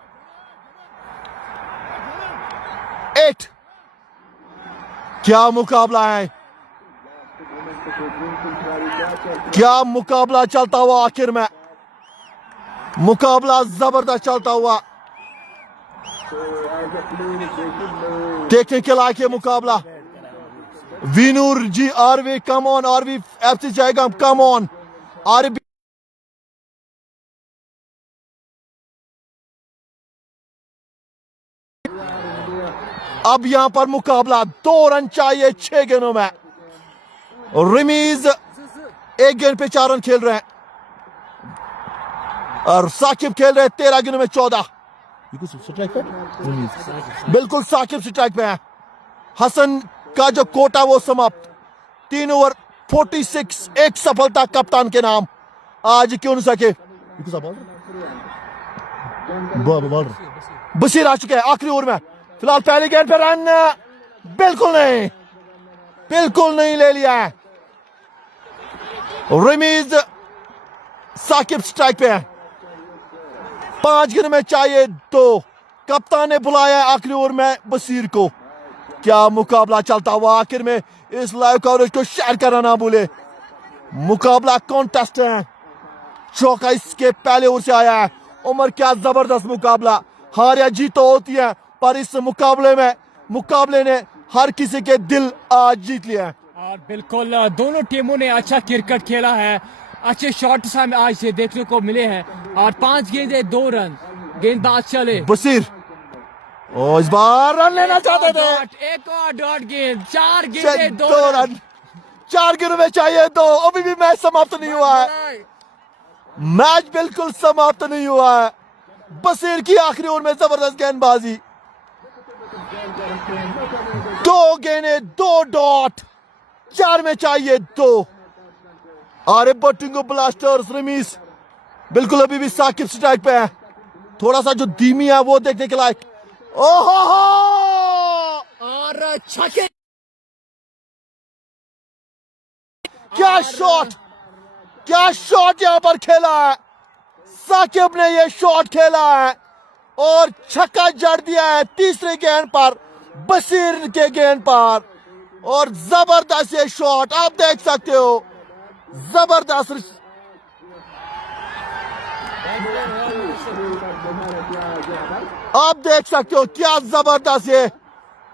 8। क्या मुकाबला है, क्या मुकाबला चलता हुआ, आखिर में मुकाबला जबरदस्त चलता हुआ, देखने के लायक है मुकाबला। वीनूर जी RV come on, RV FC जाएगा कम ऑन, आरवी अब यहां पर मुकाबला 2 रन चाहिए 6 गेंदों में। रिमीज 1 गेंद पे 4 रन खेल रहे हैं और साकिब खेल रहे हैं 13 गेंदों में 14। स्ट्राइक पे बिल्कुल साकिब स्ट्राइक पे है। हसन का जो कोटा वो समाप्त। 3 ओवर 46, एक सफलता कप्तान के नाम। आज क्यों नहीं सके, बशीर आ चुके हैं आखिरी ओवर में। फिलहाल पहली गेंद पे रन बिल्कुल नहीं, बिल्कुल नहीं ले लिया है। रिमीज साकिब स्ट्राइक पे है। 5 गेंद में चाहिए 2। कप्तान ने बुलाया आखिरी ओवर में बशीर को। क्या मुकाबला चलता हुआ, आखिर में इस लाइव कवरेज को शेयर करना ना भूले। मुकाबला कॉन्टेस्ट है, चौका इसके पहले ओवर से आया है। उमर क्या जबरदस्त मुकाबला, हार या जीत तो होती है पर इस मुकाबले ने हर किसी के दिल आज जीत लिया है। और बिल्कुल दोनों टीमों ने अच्छा क्रिकेट खेला है, अच्छे शॉट्स हमें आज से देखने को मिले हैं और 5 गेंदे 2 रन। गेंदबाज चले बशीर, ओ इस बार रन लेना चाहते थे। एक और डॉट गेंद, 4 गेंदे 2 रन। 4 गेंदों में चाहिए 2। अभी भी मैच समाप्त नहीं हुआ है, मैच बिल्कुल समाप्त नहीं हुआ है। बशीर की आखिरी ओवर में जबरदस्त गेंदबाजी, 2 गेंदें 2 डॉट, 4 में चाहिए 2। आरिफ बट्टिंगो ब्लास्टर्स रिमीज बिल्कुल अभी भी साकिब स्ट्राइक पे है। थोड़ा सा जो धीमी है वो देखने के लायक। ओहो और छक्के, क्या शॉट, क्या शॉट यहां पर खेला है। साकिब ने ये शॉट खेला है और छक्का जड़ दिया है तीसरे गेंद पर, बशीर के गेंद पर। और जबरदस्त ये शॉट आप देख सकते हो, जबरदस्त। आप देख सकते हो क्या जबरदस्त ये।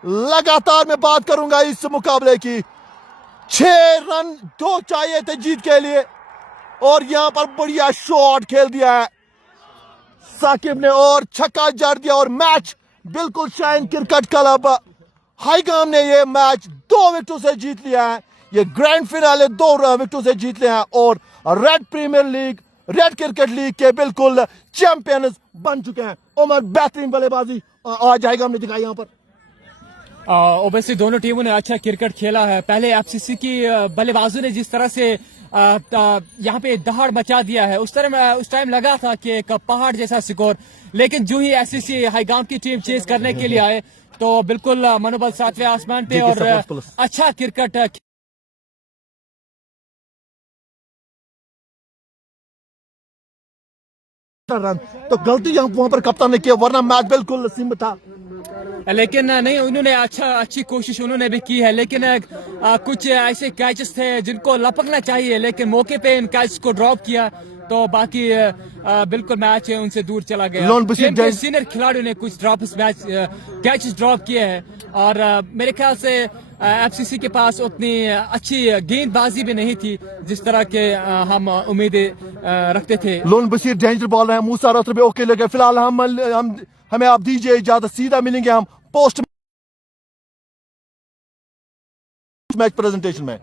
लगातार मैं बात करूंगा इस मुकाबले की। 6 रन 2 चाहिए थे जीत के लिए और यहां पर बढ़िया शॉट खेल दिया है साकिब ने और छक्का जड़ दिया और मैच बिल्कुल शाइन क्रिकेट क्लब हाईगाम ने ये मैच 2 विकेटों से जीत लिया है। ये ग्रैंड फिनाले 2 विकेटों से जीत लिया है और red premier league, red cricket league के बिल्कुल चैंपियन बन चुके हैं। उमर बेहतरीन बल्लेबाजी आज हाईगाम ने दिखाई यहाँ पर। ओबेसली दोनों टीमों ने अच्छा क्रिकेट खेला है। पहले एफसीसी की बल्लेबाजों ने जिस तरह से यहाँ पे दहाड़ मचा दिया है, उस टाइम लगा था कि एक पहाड़ जैसा स्कोर, लेकिन जो ही एफसीसी हाईगाम की टीम चेस करने के लिए आए तो बिल्कुल मनोबल 7वें आसमान पे और अच्छा क्रिकेट रन तो गलती वहां पर कप्तान ने किया, वरना मैच बिल्कुल सीमित था। लेकिन नहीं, उन्होंने अच्छी कोशिश उन्होंने भी की है, लेकिन कुछ ऐसे कैचेस थे जिनको लपकना चाहिए, लेकिन मौके पे इन कैच को ड्रॉप किया, तो बाकी बिल्कुल मैच है उनसे दूर चला गया। लोन बशीर टीम के जैस- सीनियर खिलाड़ियों ने कुछ कैचेस ड्रॉप किए हैं, और मेरे ख्याल से एफसीसी के पास उतनी अच्छी गेंदबाजी भी नहीं थी जिस तरह के हम उम्मीदें रखते थे। लोन बशीर डेंजर बॉल है, मूसा रोत्र भी ओके लगे। फिलहाल हम हमें आप दीजिए इजाजत, सीधा मिलेंगे हम पोस्ट मैच प्रेजेंटेशन में।